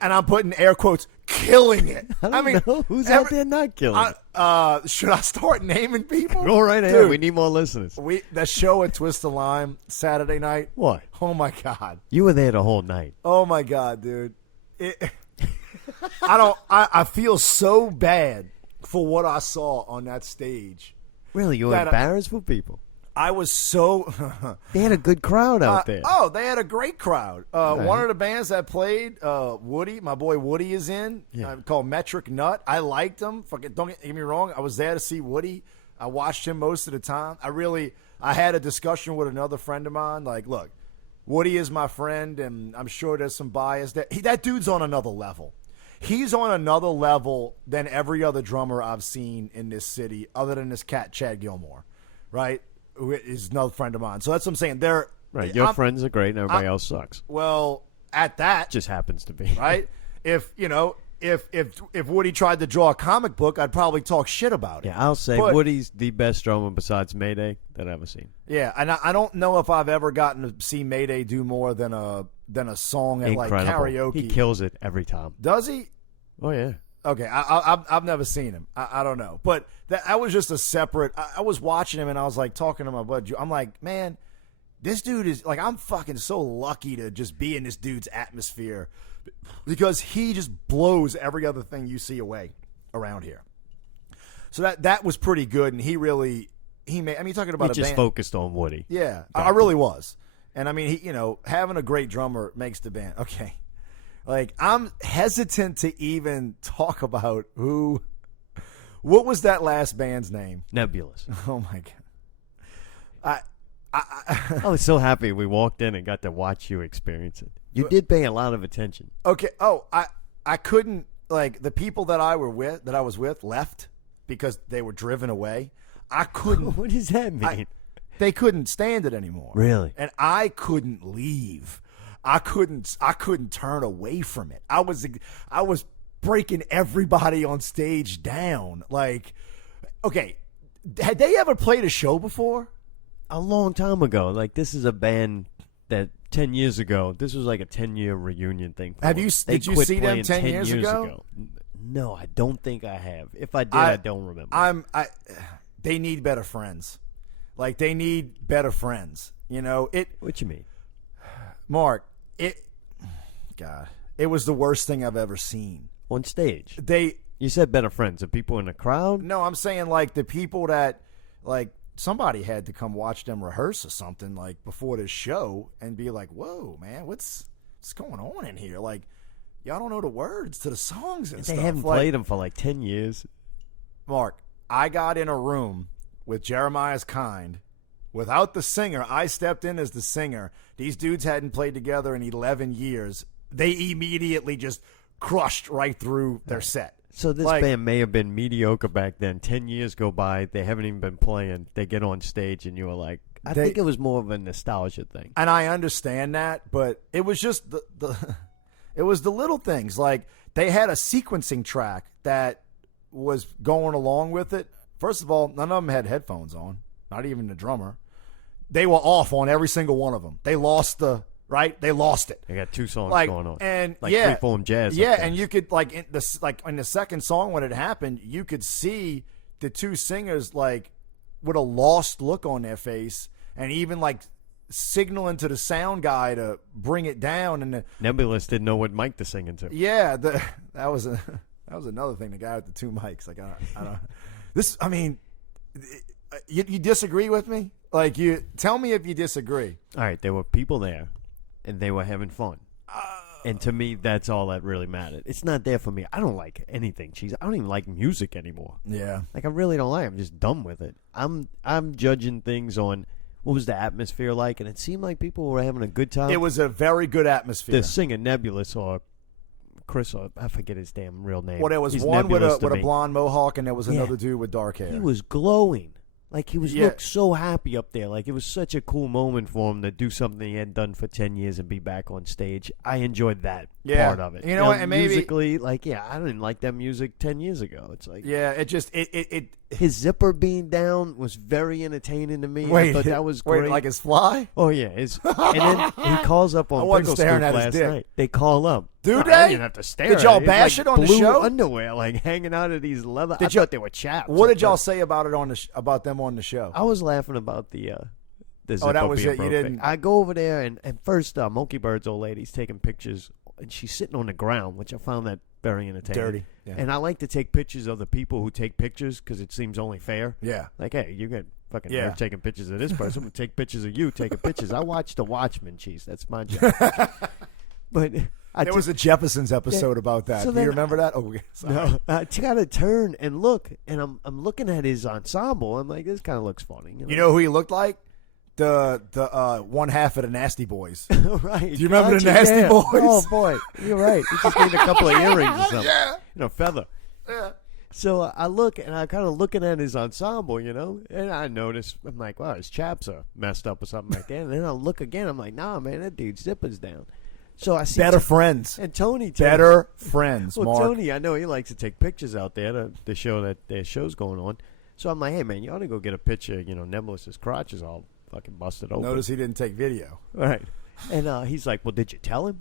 And I'm putting air quotes, killing it. I don't know. Who's out there not killing it? Should I start naming people? Go right ahead. Dude, We need more listeners. that show at Twist the Lime Saturday night. What? Oh my god. You were there the whole night. Oh my god, dude. I feel so bad for what I saw on that stage. Really? You were That, embarrassed for people? I was so They had a good crowd out there. Oh, they had a great crowd. One of the bands that played, Woody, my boy Woody is in, called Metric Nut. I liked him. Fucking, don't get me wrong. I was there to see Woody. I watched him most of the time. I had a discussion with another friend of mine. Like, look, Woody is my friend, and I'm sure there's some bias there. That dude's on another level. He's on another level than every other drummer I've seen in this city, other than this cat, Chad Gilmore, right? Who is another friend of mine. So that's what I'm saying. Right. Your friends are great and everybody else sucks. Well, at that, Just happens to be. right? If Woody tried to draw a comic book, I'd probably talk shit about it. Yeah, I'll say But- Woody's the best drummer besides Mayday that I've ever seen. Yeah, and I don't know if I've ever gotten to see Mayday do more than a song at Incredible. like karaoke. He kills it every time. Does he? Oh, yeah. Okay, I've never seen him. I don't know, but that was just a separate. I was watching him and I was like talking to my buddy. I'm like, man, this dude is like, I'm fucking so lucky to just be in this dude's atmosphere because he just blows every other thing you see away around here. So that was pretty good, and he made. I mean, talking about He a just band. focused on Woody. Yeah, I really was, and I mean, having a great drummer makes the band okay. Like, I'm hesitant to even talk about what was that last band's name? Nebulous. Oh my god. I was so happy we walked in and got to watch you experience it. You did pay a lot of attention. Okay. Oh, I couldn't, like, the people that I was with left because they were driven away. I couldn't. What does that mean? They couldn't stand it anymore. Really? And I couldn't leave. I couldn't turn away from it. I was breaking everybody on stage down. Like, okay, had they ever played a show before? A long time ago. Like, this is a band that 10 years ago, this was like a 10-year reunion thing. for Have them. you- They did you quit see them playing 10 years ago? No, I don't think I have. If I did, I don't remember. They need better friends. Like, they need better friends. You know, What you mean? Mark, God, it was the worst thing I've ever seen. On stage. They You said better friends. Are people in the crowd? No, I'm saying, like, the people that, like, somebody had to come watch them rehearse or something, like, before this show and be like, whoa, man, what's going on in here? Like, y'all don't know the words to the songs and They stuff. haven't Like, played them for like 10 years. Mark, I got in a room with Jeremiah's Kind. Without the singer, I stepped in as the singer. These dudes hadn't played together in 11 years. They immediately just crushed right through their set. So this Like- band may have been mediocre back then. 10 years go by, they haven't even been playing. They get on stage, and you were like, I think it was more of a nostalgia thing. And I understand that, but it was just it was the little things. Like they had a sequencing track that was going along with it. First of all, none of them had headphones on, not even the drummer. They were off on every single one of them. They lost They lost it. They got 2 songs Like, going on. and like yeah, freeform jazz. Yeah, up there. and you could like in the second song when it happened, you could see the 2 singers like with a lost look on their face, and even like signaling to the sound guy to bring it down. And Nebulous didn't know what mic to sing into. yeah, that was another thing. The guy with the 2 mics, like I don't. This, I mean, you disagree with me? Like, you tell me if you disagree. All right, there were people there, and they were having fun. And to me, that's all that really mattered. It's not there for me. I don't like anything, cheese. I don't even like music anymore. Yeah. Like, I really don't like it. I'm just done with it. I'm judging things on what was the atmosphere like, and it seemed like people were having a good time. It was a very good atmosphere. The singer Nebulous, or Chris, or I forget his damn real name. Well, there was He's one with Nebulous a to me. blonde mohawk, and there was Yeah. another dude with dark hair. He was glowing. Like, he was Yeah. looked so happy up there. Like, it was such a cool moment for him to do something he hadn't done for 10 years and be back on stage. I enjoyed that part of it. You know what, and maybe- musically, like, yeah, I didn't like that music 10 years ago. It's like, Yeah, it just it. his zipper being down was very entertaining to me. Wait, I thought that was wait, great. like his fly? Oh, yeah. And then he calls up I on wasn't Pickle staring Scoop at his last dick. night. They call up. Do No, they? I didn't have to stare Did at y'all it. bash Like it on the blue show? underwear, like hanging out of these leather. I Did y'all- thought they were chaps. What did y'all say about it on the about them on the show? I was laughing about the zipper that was being it. You broke. didn't- I go over there, and first, Monkey Bird's old lady's taking pictures, and she's sitting on the ground, which I found that very entertaining. Dirty. Yeah. And I like to take pictures of the people who take pictures because it seems only fair. Yeah. Like, hey, you got fucking Yeah. nerve taking pictures of this person. I'm going to take pictures of you taking pictures. I watched The Watchmen, cheese. That's my job. But There was a Jeffersons episode about that. So Do you then- remember that? Oh, sorry. no, I got to turn and look, and I'm looking at his ensemble. I'm like, this kind of looks funny. You know who he looked like? The one half of the Nasty Boys. Right. Do you remember the Gotcha, Nasty yeah. Boys? Oh, boy. You're right. You just need a couple of earrings or something. Yeah. You know, feather. Yeah. So I look, and I'm kind of looking at his ensemble, you know, and I notice, I'm like, wow, his chaps are messed up or something like that. And then I look again, I'm like, nah, man, that dude's zipper's down. So I see Better friends. and Tony Better friends, Well, Mark. Tony, I know he likes to take pictures out there to show that their show's going on. So I'm like, hey, man, you ought to go get a picture. You know, Nebulous's crotch is all fucking busted open. Notice he didn't take video. Right. And he's like, well, did you tell him?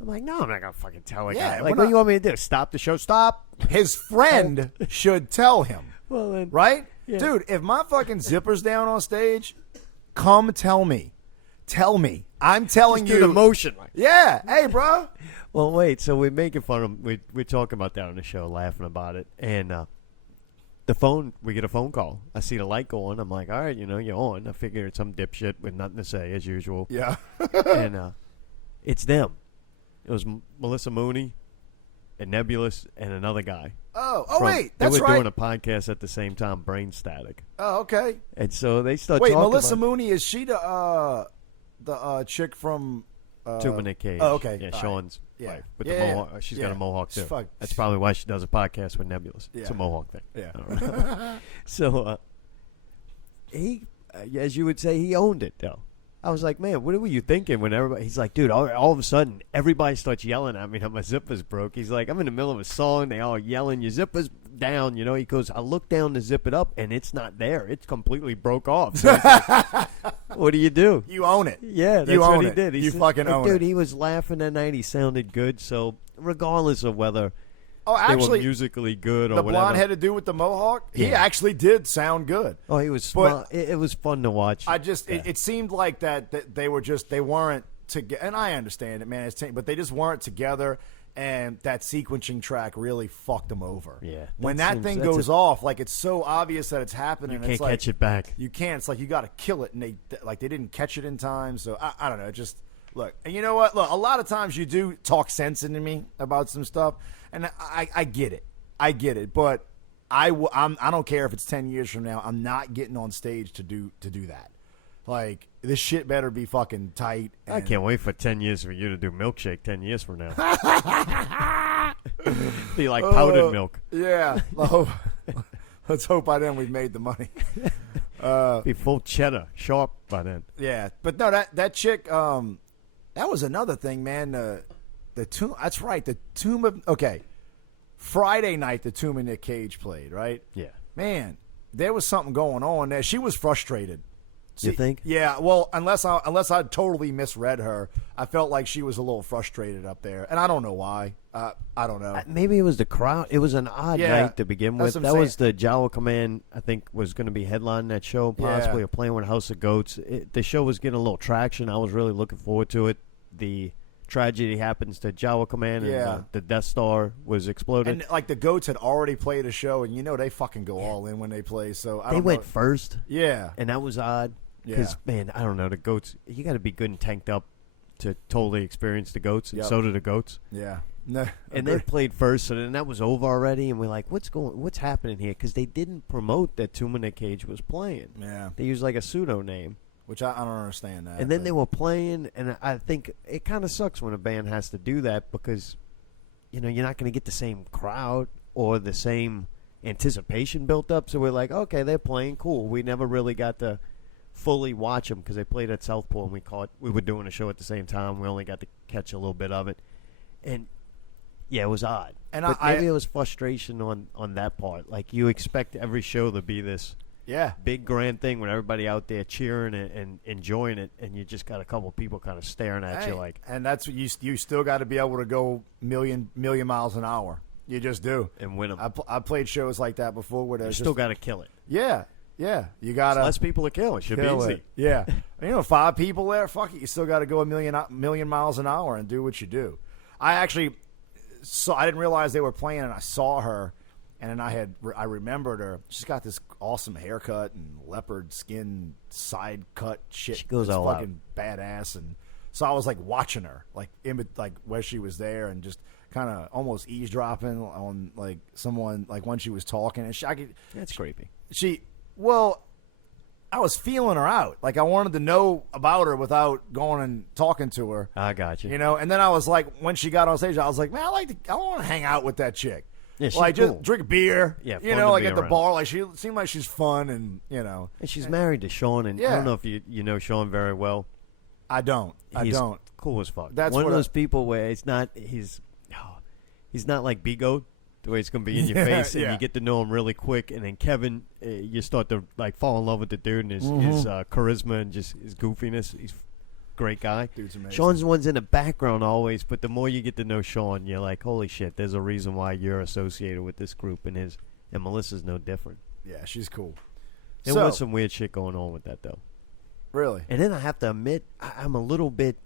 I'm like, no, I'm not going to fucking tell a Yeah, guy. we're Like, what not- do you want me to do? Stop the show? Stop? His friend should tell him, Well, then. right? Yeah. Dude, if my fucking zipper's down on stage, come tell me. Tell me. I'm telling Just you. do the motion. Like. Yeah. Hey, bro. Well, wait. So we're making fun of him. We're talking about that on the show, laughing about it. And we get a phone call. I see the light go on. I'm like, all right, you know, you're on. I figure it's some dipshit with nothing to say, as usual. Yeah. And it's them. It was Melissa Mooney and Nebulous and another guy. Wait. They That's were right. doing a podcast at the same time, Brain Static. Oh, okay. And so they start Wait, talking Melissa about Mooney, is she the chick from Two Minute Cage. Oh, okay. Yeah, All Sean's right. wife with Yeah, the yeah, mohawk. She's yeah. got a mohawk too. Fuck. That's probably why she does a podcast with Nebulous. It's a Yeah. mohawk thing. Yeah. I don't know. So he, as you would say, he owned it though. I was like, man, what were you thinking when everybody? He's like, dude, all of a sudden, everybody starts yelling at me that my zipper's broke. He's like, I'm in the middle of a song. They all yelling, your zipper's down. You know, he goes, I look down to zip it up, and it's not there. It's completely broke off. So it's like, what do you do? You own it. Yeah, that's You what own he it. did. You fucking own dude, it. he was laughing that night. He sounded good. So regardless of whether Oh, they were actually, musically good or the whatever. blonde-headed dude with the mohawk, he Yeah. actually did sound good. Oh, he was But- smart. It was fun to watch. I just, Yeah. it seemed like that they weren't together, and I understand it, man. But they just weren't together, and that sequencing track really fucked them over. Yeah. When That that seems- thing that's goes off, like it's so obvious that it's happening. you can't it's like, catch it back. You can't. It's like you got to kill it, and they didn't catch it in time. So I don't know. Just look, and you know what? Look, a lot of times you do talk sense into me about some stuff, and I get it. I get it, but I don't care if it's 10 years from now. I'm not getting on stage to do that. Like, this shit better be fucking tight. I and- can't wait for 10 years for you to do Milkshake 10 years from now. Be like powdered milk. Yeah. Oh, let's hope by then we've made the money. Be full cheddar, sharp by then. Yeah, but no, that chick. That was another thing, man. The tomb. That's right. The Tomb of. Okay, Friday night, the Tomb of Nick Cage played. Right. Yeah. Man, there was something going on there. She was frustrated. You think? Yeah. Well, unless I totally misread her, I felt like she was a little frustrated up there, and I don't know why. I don't know. Maybe it was the crowd. It was an odd night to begin with. That's what I'm That saying. was the Jawa Command, I think, was going to be headlining that show, possibly, Yeah. or playing with House of Goats. The show was getting a little traction. I was really looking forward to it. The tragedy happens to Jawa Command, and Yeah. the Death Star was exploded. And like the Goats had already played a show, and they fucking go all in when they play. So I they don't went know. first, Yeah. and that was odd. Because, man, I don't know, the Goats, you got to be good and tanked up to totally experience the Goats, and Yep. so do the Goats. Yeah. No, And they played first, so then that was over already, and we're like, what's happening here? Because they didn't promote that 2 Minute Cage was playing. Yeah. They used like a pseudo name. Which I don't understand that. And then but- they were playing, and I think it kind of sucks when a band has to do that because, you're not going to get the same crowd or the same anticipation built up. So we're like, okay, they're playing, cool. We never really got to fully watch them because they played at Southport, and we were doing a show at the same time. We only got to catch a little bit of it. And, yeah, it was odd. And but maybe it was frustration on that part. Like, you expect every show to be this Yeah. big grand thing with everybody out there cheering and enjoying it, and you just got a couple people kind of staring at Hey, you like, and that's what you still got to be able to go million miles an hour. You just do. and win them. I played shows like that before where You there's still just, got to kill it. yeah. You gotta Less people to kill. It should be kill easy. it. Yeah. 5 people there. Fuck it. You still got to go a million miles an hour and do what you do. I didn't realize they were playing, and I saw her, and then I remembered her. She's got this awesome haircut and leopard skin side cut shit. She goes that's all out. fucking badass, and so I was like watching her, like where she was there, and just kind of almost eavesdropping on like someone, like when she was talking, and That's creepy. well, I was feeling her out. Like I wanted to know about her without going and talking to her. I got you. And then I was like, when she got on stage, I was like, man, I want to hang out with that chick. Yeah, she's like cool. just drink a beer. Yeah, fun to like be at the around. bar. Like she seemed like she's fun, and And she's married to Sean, and I Yeah. don't know if you know Sean very well. I don't. He's cool as fuck. That's one of what those people where he's not like Bigo, the way it's gonna be in your face, and yeah. you get to know him really quick. And then Kevin, you start to like fall in love with the dude and his charisma and just his goofiness. He's a great guy. Dude's amazing. Sean's the one's in the background always, but the more you get to know Sean, you're like, holy shit, there's a reason why you're associated with this group, and Melissa's no different. Yeah, she's cool. There So- was some weird shit going on with that though. Really? And then I have to admit, I'm a little bit.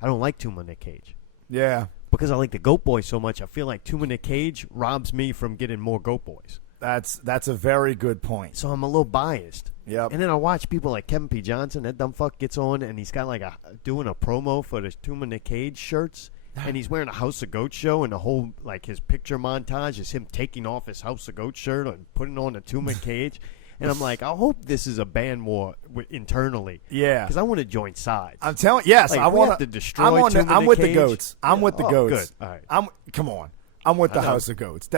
I don't like Tuma Nick Cage. Yeah. Because I like the Goat Boys so much, I feel like Tuma Nick Cage robs me from getting more Goat Boys. That's a very good point. So I'm a little biased. Yep. And then I watch people like Kevin P. Johnson. That dumb fuck gets on, and he's got like doing a promo for the Tuma Nick Cage shirts, and he's wearing a House of Goats show, and the whole like his picture montage is him taking off his House of Goats shirt and putting on a Tuma Cage. And I'm like, I hope this is a band war internally. Yeah. Because I want to join sides. I'm telling. Yes, Like, I we want have to destroy I'm Tuma with Nick the Cage. goats. I'm Yeah. with the Oh, goats. good. All right. Come on. I'm with the I know. House of Goats.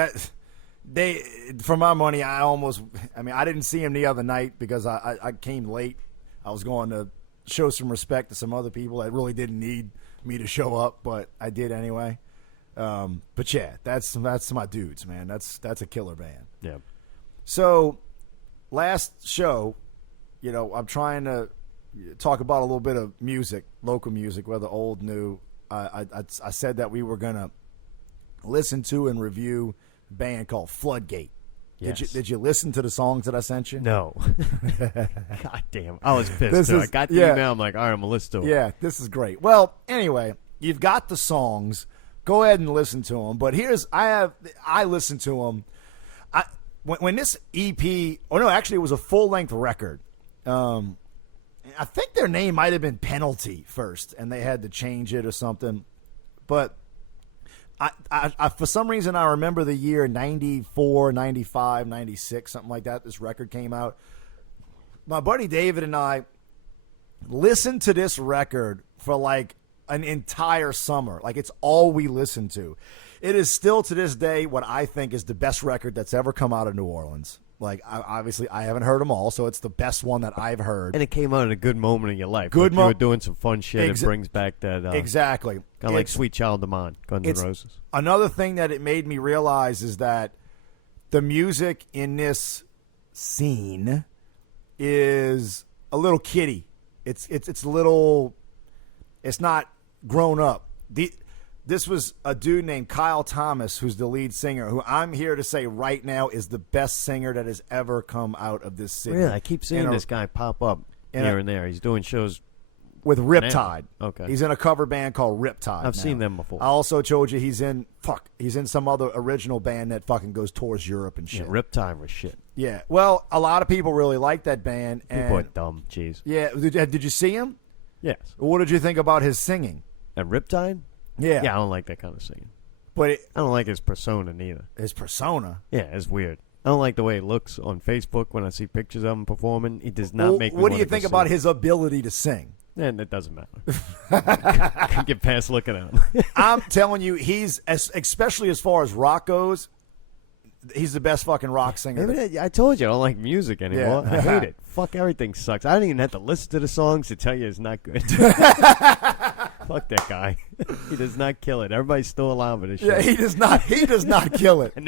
They, for my money, I didn't see him the other night because I came late. I was going to show some respect to some other people that really didn't need me to show up, but I did anyway. But yeah, that's my dudes, man. That's a killer band. Yeah. So, last show, I'm trying to talk about a little bit of music, local music, whether old, new. I said that we were gonna listen to and review a band called Floodgate. Yes. Did you listen to the songs that I sent you? No. God damn. I was pissed. This Too. is- I got the yeah. email. I'm like, all right, I'm going to listen to it. Yeah, this is great. Well, anyway, you've got the songs. Go ahead and listen to them. But I listened to them. When this EP, actually it was a full length record. I think their name might have been Penalty first, and they had to change it or something. But I for some reason I remember the year 94, 95, 96, something like that. This record came out. My buddy David and I listened to this record for like an entire summer. Like it's all we listened to. It is still to this day what I think is the best record that's ever come out of New Orleans. Like, obviously, I haven't heard them all, so it's the best one that I've heard. And it came out at a good moment in your life. Good You were doing some fun shit. It brings back that. Exactly. Kind of like Sweet Child of Mine, Guns N' Roses. Another thing that it made me realize is that the music in this scene is a little kiddie. It's a little. It's not grown up. This was a dude named Kyle Thomas, who's the lead singer, who I'm here to say right now is the best singer that has ever come out of this city. Really? I keep seeing this guy pop up here and there. He's doing shows with Riptide. Now. Okay. He's in a cover band called Riptide. I've seen them before. I also told you he's in some other original band that fucking goes tours Europe and shit. Yeah, Riptide was shit. Yeah. Well, a lot of people really like that band. People are dumb. Jeez. Yeah. Did you see him? Yes. What did you think about his singing? At Riptide? Yeah. Yeah, I don't like that kind of singing. But I don't like his persona neither. His persona? Yeah, it's weird. I don't like the way it looks on Facebook when I see pictures of him performing. It does not make me What do you want to think go about sing. his ability to sing? And it doesn't matter. I can get past looking at him. I'm telling you, especially as far as rock goes, he's the best fucking rock singer. I told you I don't like music anymore. Yeah. I hate it. Fuck, everything sucks. I don't even have to listen to the songs to tell you it's not good. Fuck that guy. He does not kill it. Everybody's still alive with this shit. Yeah, he does not. He does not kill it. I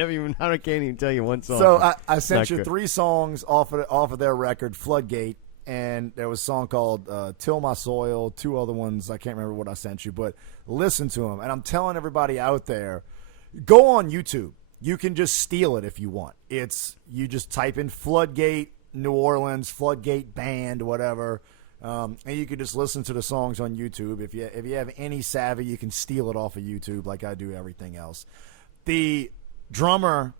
can't even tell you one song. So I sent you good. 3 songs off of their record, Floodgate, and there was a song called "Till My Soil." 2 other ones I can't remember what I sent you, but listen to them. And I'm telling everybody out there, go on YouTube. You can just steal it if you want. You just type in Floodgate New Orleans, Floodgate Band, whatever. And you can just listen to the songs on YouTube. If you have any savvy, you can steal it off of YouTube like I do everything else. The drummer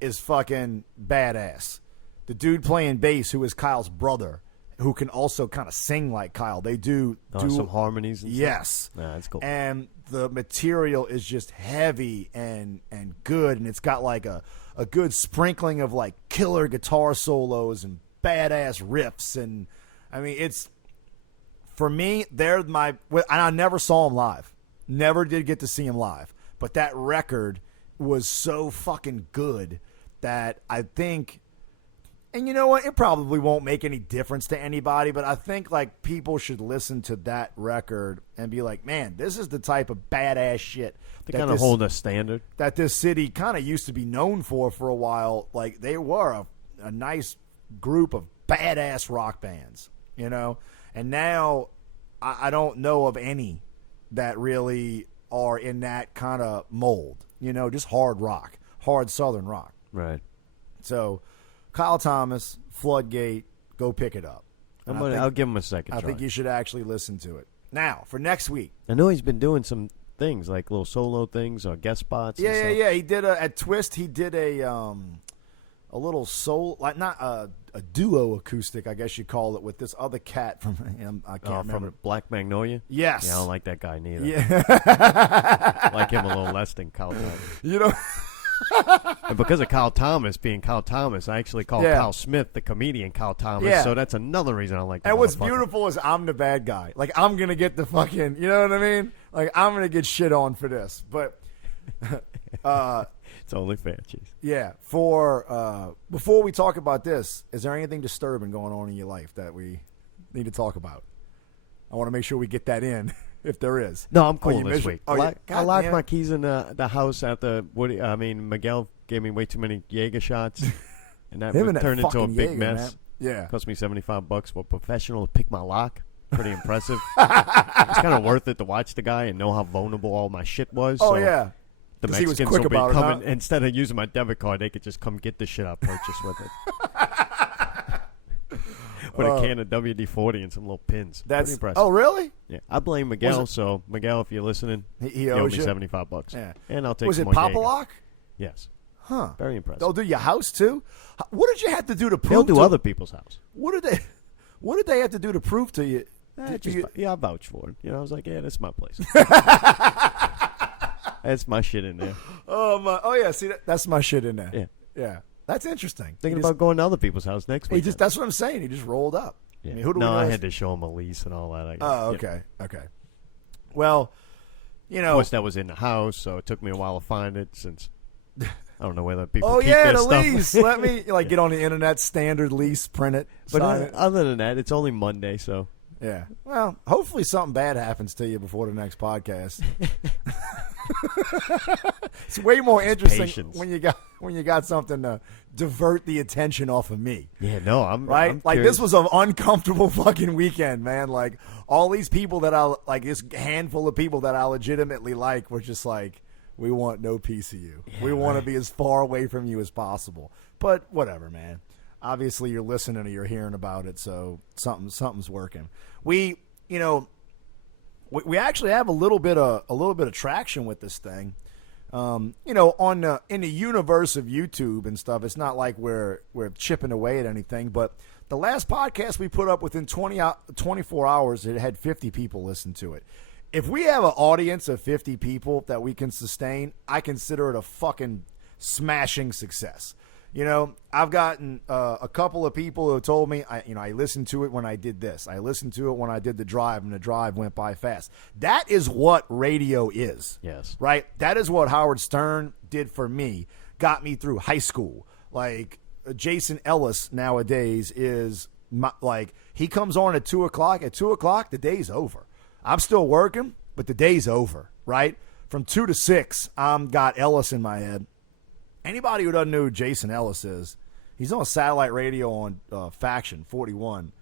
is fucking badass. The dude playing bass, who is Kyle's brother, who can also kind of sing like Kyle. They do some harmonies and yes. stuff? Nah, that's cool. And the material is just heavy and good, and it's got like a good sprinkling of like killer guitar solos and badass riffs, and I mean, it's, for me, and I never saw him live. Never did get to see him live. But that record was so fucking good that I think, and you know what, it probably won't make any difference to anybody, but I think like people should listen to that record and be like, man, this is the type of badass shit. They kind of hold a standard. That this city kind of used to be known for a while. Like, they were a nice group of badass rock bands. You know, and now I don't know of any that really are in that kind of mold. You know, just hard rock, hard Southern rock. Right. So, Kyle Thomas, Floodgate, go pick it up. I'll give him a second I try. think you should actually listen to it. Now, for next week. I know he's been doing some things, like little solo things or guest spots. Yeah. He did at Twist, he did a little soul, like not a duo acoustic, I guess you call it, with this other cat from I can't remember. From Black Magnolia. Yes. Yeah, I don't like that guy neither. Yeah. I like him a little less than Kyle Thomas. You know. And because of Kyle Thomas being Kyle Thomas, I actually call Kyle Smith the comedian Kyle Thomas. Yeah. So that's another reason I like that. And what's beautiful is I'm the bad guy. Like, I'm gonna get the fucking, you know what I mean? Like, I'm gonna get shit on for this, but. It's only fair, Cheese. Yeah. Before we talk about this, is there anything disturbing going on in your life that we need to talk about? I want to make sure we get that in, if there is. No, I'm cool this week. I God locked damn. my keys in the house after Miguel gave me way too many Jaeger shots, and that Him and that turned into a fucking big Jaeger, mess. man. Yeah. Cost me $75 for a professional to pick my lock. Pretty impressive. It's kind of worth it to watch the guy and know how vulnerable all my shit was. Oh, so yeah. The 'Cause he was Mexicans quick will be about it, coming huh? instead of using my debit card. They could just come get the shit I purchased with it. With a can of WD-40 and some little pins. That's pretty impressive. Oh, really? Yeah, I blame Miguel. So Miguel, if you're listening, He owe owes me you? $75. Yeah. And I'll take. Was some it more Jaeger. Papa-Lock? Yes. Huh. Very impressive. They'll do your house too. What did you have to do to prove? They'll do to, other people's house. What did they have to do to prove to you? I vouched for it. You know, I was like, yeah, that's my place. That's my shit in there. Oh yeah. See, that's my shit in there. Yeah. Yeah. That's interesting. Thinking about going to other people's house next week. That's what I'm saying. He just rolled up. Yeah. I mean, who do we no, know I is- had to show him a lease and all that. I guess. Oh, okay. Okay. Well, you Of know. course, that was in the house, so it took me a while to find it since I don't know whether people Oh keep yeah, their the stuff. lease. Let me get on the internet, standard lease, print it, But sign it. other than that, it's only Monday, so Yeah. Well, hopefully something bad happens to you before the next podcast. It's way more interesting patience. when you got something to divert the attention off of me. yeah, no, I'm Right? I'm Like curious. this was an uncomfortable fucking weekend, man. Like all these people that I like, this handful of people that I legitimately like were just like, we want no piece of you. Yeah, we want right. to be as far away from you as possible. But whatever, man. Obviously you're listening or you're hearing about it, so something's working. We actually have a little bit of traction with this thing. On in the universe of YouTube and stuff, it's not like we're chipping away at anything. But the last podcast we put up within 24 hours, it had 50 people listen to it. If we have an audience of 50 people that we can sustain, I consider it a fucking smashing success. I've gotten a couple of people who told me, I listened to it when I did this. I listened to it when I did the drive, and the drive went by fast. That is what radio is. Yes. Right? That is what Howard Stern did for me, got me through high school. Like, Jason Ellis nowadays is, he comes on at 2 o'clock. At 2 o'clock, the day's over. I'm still working, but the day's over, right? From 2 to 6, got Ellis in my head. Anybody who doesn't know who Jason Ellis is, he's on satellite radio on Faction 41.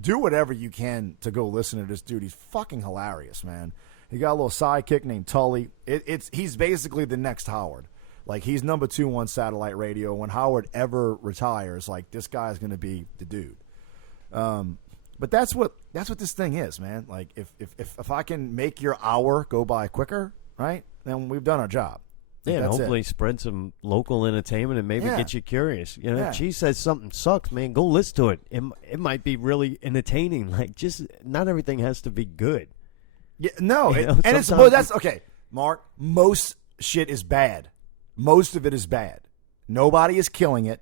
Do whatever you can to go listen to this dude. He's fucking hilarious, man. He got a little sidekick named Tully. He's basically the next Howard. Like, he's number 2 on satellite radio. When Howard ever retires, like, this guy's going to be the dude. But that's what this thing is, man. Like, if I can make your hour go by quicker, right, then we've done our job. Yeah, and That's hopefully it. spread some local entertainment and maybe Yeah. get you curious. Yeah. If she says something sucks, man, go listen to it. It might be really entertaining. Like, just not everything has to be good. Yeah, no, You know, and it's sometimes that's okay, Mark. Most shit is bad. Most of it is bad. Nobody is killing it.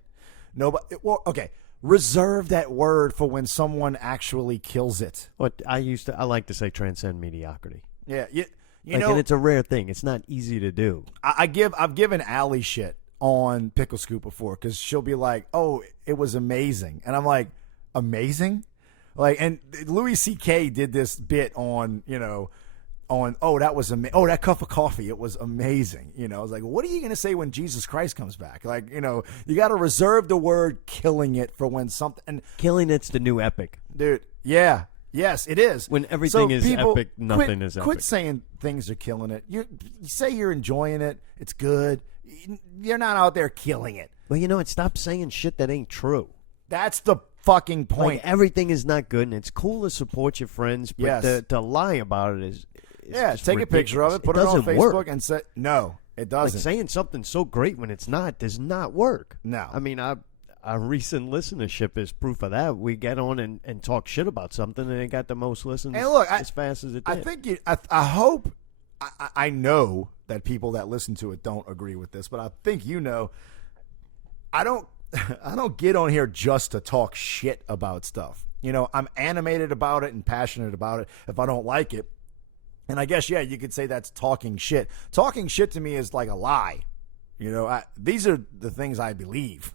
Well, okay. Reserve that word for when someone actually kills it. What I like to say, transcend mediocrity. Yeah, And it's a rare thing. It's not easy to do. I've given Allie shit on Pickle Scoop before because she'll be like, "Oh, it was amazing," and I'm like, "Amazing?" Like, and Louis C.K. did this bit on that was that cup of coffee, it was amazing. I was like, what are you gonna say when Jesus Christ comes back? Like, you got to reserve the word "killing it" for when something. And Killing it's the new epic. dude, yeah. Yes, it is. When everything is people, epic, nothing is Quit epic. saying things are killing it. You say you're enjoying it. It's good. You're not out there killing it. Well, stop saying shit that ain't true. That's the fucking point. Like, everything is not good, and it's cool to support your friends, but Yes. to lie about it is just take a picture of ridiculous. it, put it on doesn't Facebook, work. and say no. It Like, doesn't. saying something so great when it's not does not work. No. I mean, our recent listenership is proof of that. We get on and talk shit about something, and it got the most listens And look, as fast as it did. I think I hope. I know that people that listen to it don't agree with this, but I think I don't get on here just to talk shit about stuff. I'm animated about it and passionate about it. If I don't like it, and I guess, yeah, you could say that's talking shit. Talking shit to me is like a lie. These are the things I believe.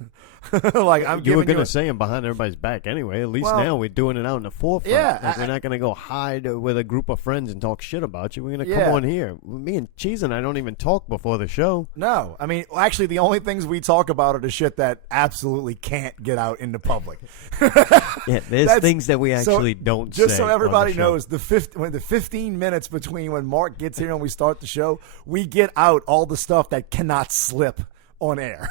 Like, I'm you were giving going you to say them behind everybody's back anyway. At least Well, now we're doing it out in the forefront. Yeah, Like, we're not going to go hide with a group of friends and talk shit about you. We're going to Yeah. come on here. Me and Cheese and I don't even talk before the show. No, I mean, actually, the only things we talk about are the shit that absolutely can't get out into public. Yeah, there's That's- things that we so, actually don't Just say so on the everybody show. knows, the 15 minutes between when Mark gets here and we start the show, we get out all the stuff that cannot slip on air.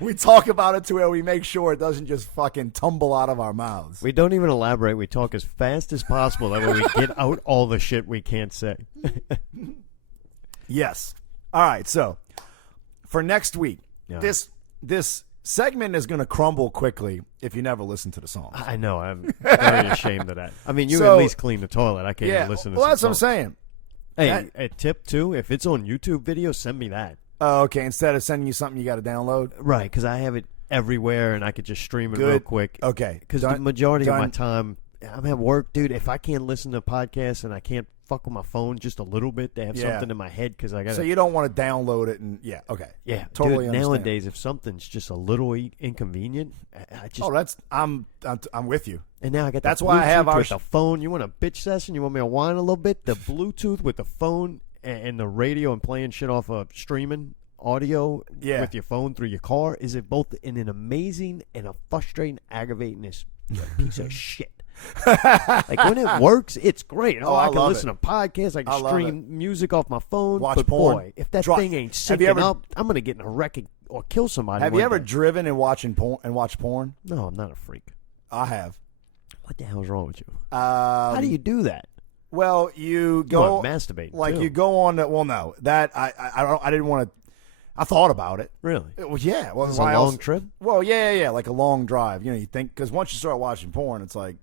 We talk about it to where we make sure it doesn't just fucking tumble out of our mouths. We don't even elaborate. We talk as fast as possible. That way we get out all the shit we can't say. Yes. All right. So for next week, Yeah. this segment is going to crumble quickly if you never listen to the song. I know. I'm very ashamed of that. I mean, you So- at least clean the toilet. I can't Yeah. even listen to Well, some that's what I'm songs. saying. Hey, That- a tip, too, if it's on YouTube video, send me that. Oh, okay. Instead of sending you something you got to download. Right, because I have it everywhere, and I could just stream it Good. real quick. Okay. Because the Done- majority of my done. time, I'm at work, dude. If I can't listen to podcasts and I can't fuck with my phone just a little bit to have Yeah. something in my head because I got So you don't want to download it and okay. Yeah, Totally dude, understand. nowadays, if something's just a little inconvenient, I just... Oh, that's I'm with you. And now I got That's the why I have Bluetooth our with the phone. You want a bitch session? You want me to whine a little bit? The Bluetooth with the phone and the radio and playing shit off of streaming audio Yeah. with your phone through your car is it both in an amazing and a frustrating, aggravating piece of shit. Like when it works, it's great. Oh, I can love listen it. to podcasts. I I can love stream music off my phone. Watch but porn. boy, if that Dri- thing ain't Have you syncing ever- up, I'm gonna get in a wreck or kill somebody. Have you one ever day. driven and watched porn? No, I'm not a freak. I have. What the hell's wrong with you? How How do you do that? Well, you go masturbate, like too. you go on. Well, no, that I didn't want to. I thought about it. Really? Well, yeah. Well, Is this a why long else? trip? Well, yeah, like a long drive. You know, you think because once you start watching porn, it's like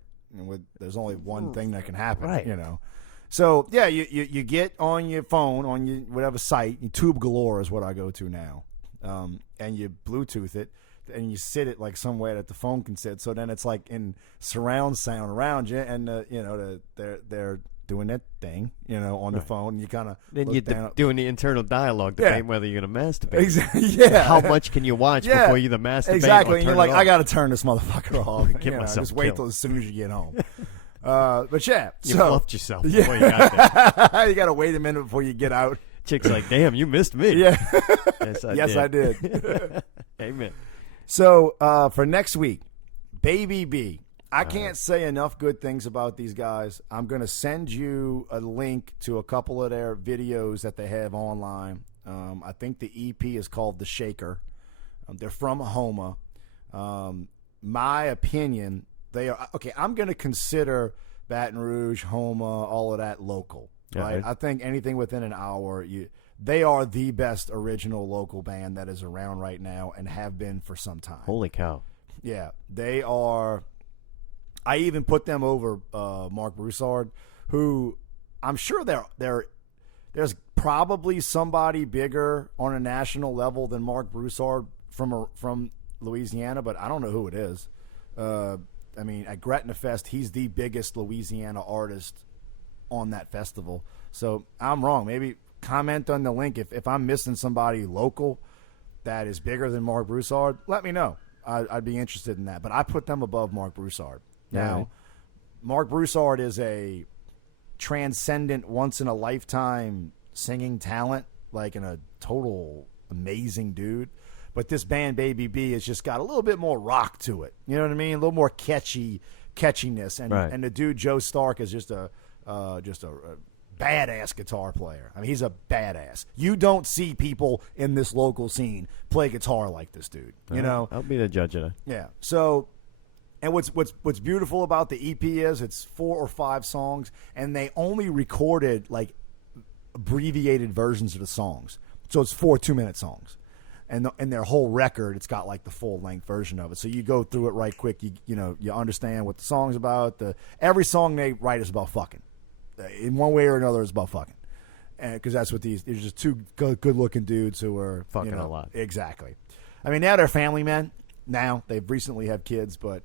there's only one thing that can happen. Right. You know. So yeah, you get on your phone on your whatever site. Tube Galore is what I go to now, and you Bluetooth it. And you sit it like somewhere that the phone can sit. So then it's like in surround sound around you, and they're doing that thing, on the phone. And you kind of Then you're doing the internal dialogue, Yeah. debating whether you're going to masturbate. Exactly. Yeah. How much can you watch Yeah. before you either masturbate Exactly. or And you're turn like, it I off? got to turn this motherfucker off. Get myself just wait killed. till as soon as you get home. But yeah, You so fluffed yourself before you got there. you got to wait a minute before you get out. Chick's like, damn, you missed me. Yeah. Yes, I Yes, did. I did. Amen. So for next week, Baby B. I can't say enough good things about these guys. I'm going to send you a link to a couple of their videos that they have online. I think the EP is called The Shaker. They're from Homa. My opinion, they are okay. I'm going to consider Baton Rouge, Homa, all of that local. Right? Right. I think anything within an hour, they are the best original local band that is around right now and have been for some time. Holy cow. Yeah, they are. I even put them over Mark Broussard, who I'm sure there's probably somebody bigger on a national level than Mark Broussard from Louisiana, but I don't know who it is. I mean, at Gretna Fest, he's the biggest Louisiana artist on that festival. So I'm wrong. Maybe comment on the link if I'm missing somebody local that is bigger than Mark Broussard. Let me know. I'd be interested in that. But I put them above Mark Broussard. Now, Right. Mark Broussard is a transcendent, once-in-a-lifetime singing talent, like in a total amazing dude. But this band, Baby B, has just got a little bit more rock to it. You know what I mean? A little more catchiness. And Right. and the dude, Joe Stark, is just a badass guitar player. I mean, he's a badass. You don't see people in this local scene play guitar like this dude. You know? I'll be the judge of that. Yeah. So, and what's beautiful about the EP is it's 4 or 5 songs, and they only recorded like abbreviated versions of the songs. So it's 4 2-minute songs, and their whole record, it's got like the full length version of it. So you go through it right quick. You understand what the song's about. Every song they write is about fucking, in one way or another. It's about fucking. Because that's what they're just two good-looking dudes who are Fucking a lot. Exactly. I mean, now they're family men. Now they've recently have kids, but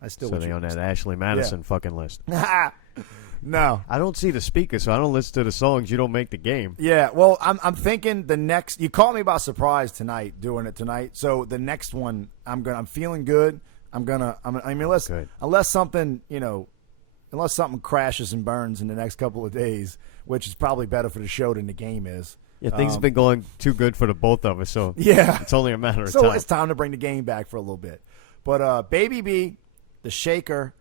I still. So would they on use- that Ashley Madison fucking list. No. I don't see the speaker, so I don't listen to the songs. You don't make the game. Yeah. Well, I'm thinking the next. You caught me by surprise tonight, doing it tonight. So the next one, I'm feeling good. I mean, Good. unless something unless something crashes and burns in the next couple of days, which is probably better for the show than the game is. Yeah, things have been going too good for the both of us, so Yeah. it's only a matter of So time. it's time to bring the game back for a little bit. But Baby B, The Shaker,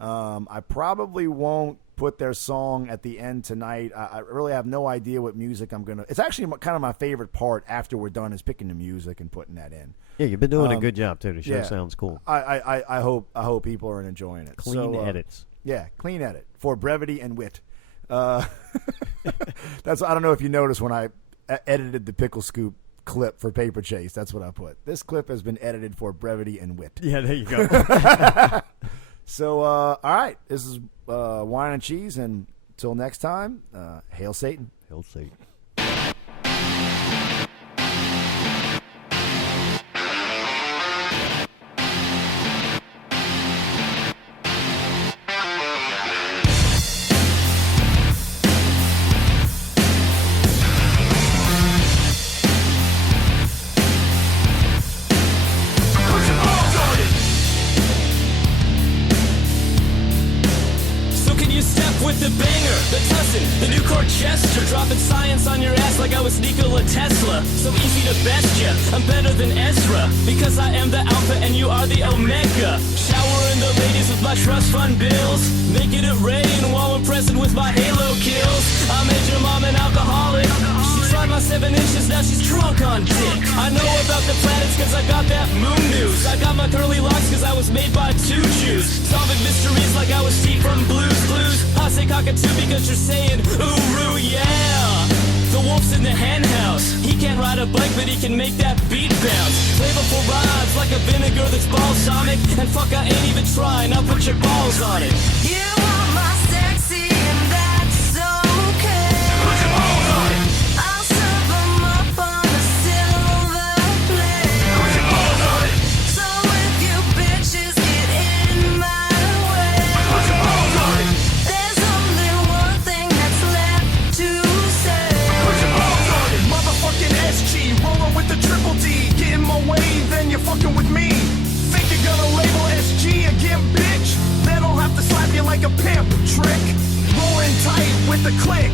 I probably won't put their song at the end tonight. I really have no idea what music I'm going to. It's actually kind of my favorite part after we're done is picking the music and putting that in. Yeah, you've been doing a good job, too. The show yeah. sounds cool. I hope people are enjoying it. Clean So, edits. Yeah, clean edit for brevity and wit. That's I don't know if you noticed when I edited the Pickle Scoop clip for Paper Chase. That's what I put. This clip has been edited for brevity and wit. Yeah, there you go. So, all right, this is Wine and Cheese, and until next time, hail Satan. He'll see. you step with the banger, the tussin, the new Corchester, dropping science on your ass like I was Nikola Tesla. So easy to best ya, I'm better than Ezra, because I am the alpha and you are the omega. Showering the ladies with my trust fund bills, making it rain while I'm pressing with my halo kills. I made your mom an alcoholic, she tried my 7 inches, now she's drunk on dick. I know about the planets cause I got that moon news. I got my curly locks cause I was made by 2 Jews. Solving mysteries like I was Steve from Blue's Clues. I say cockatoo because you're saying ooh, yeah. The wolf's in the hen house. He can't ride a bike, but he can make that beat bounce. Flavorful rhymes like a vinegar that's balsamic. And fuck, I ain't even trying, I'll put your balls on it. You want my sexy and that's okay. Put your balls on it. I'll serve 'em up on a silver plate. Put your balls on it. So if you bitches get in my way, Put your balls on it. there's only one thing that's left to say. Put your balls on it. Motherfucking SG, rolling with the triple D. Getting my way, then you're fucking with me. Think you're gonna label SG again, bitch? Then I'll have to slap you like a pimp trick. Rolling tight with the click.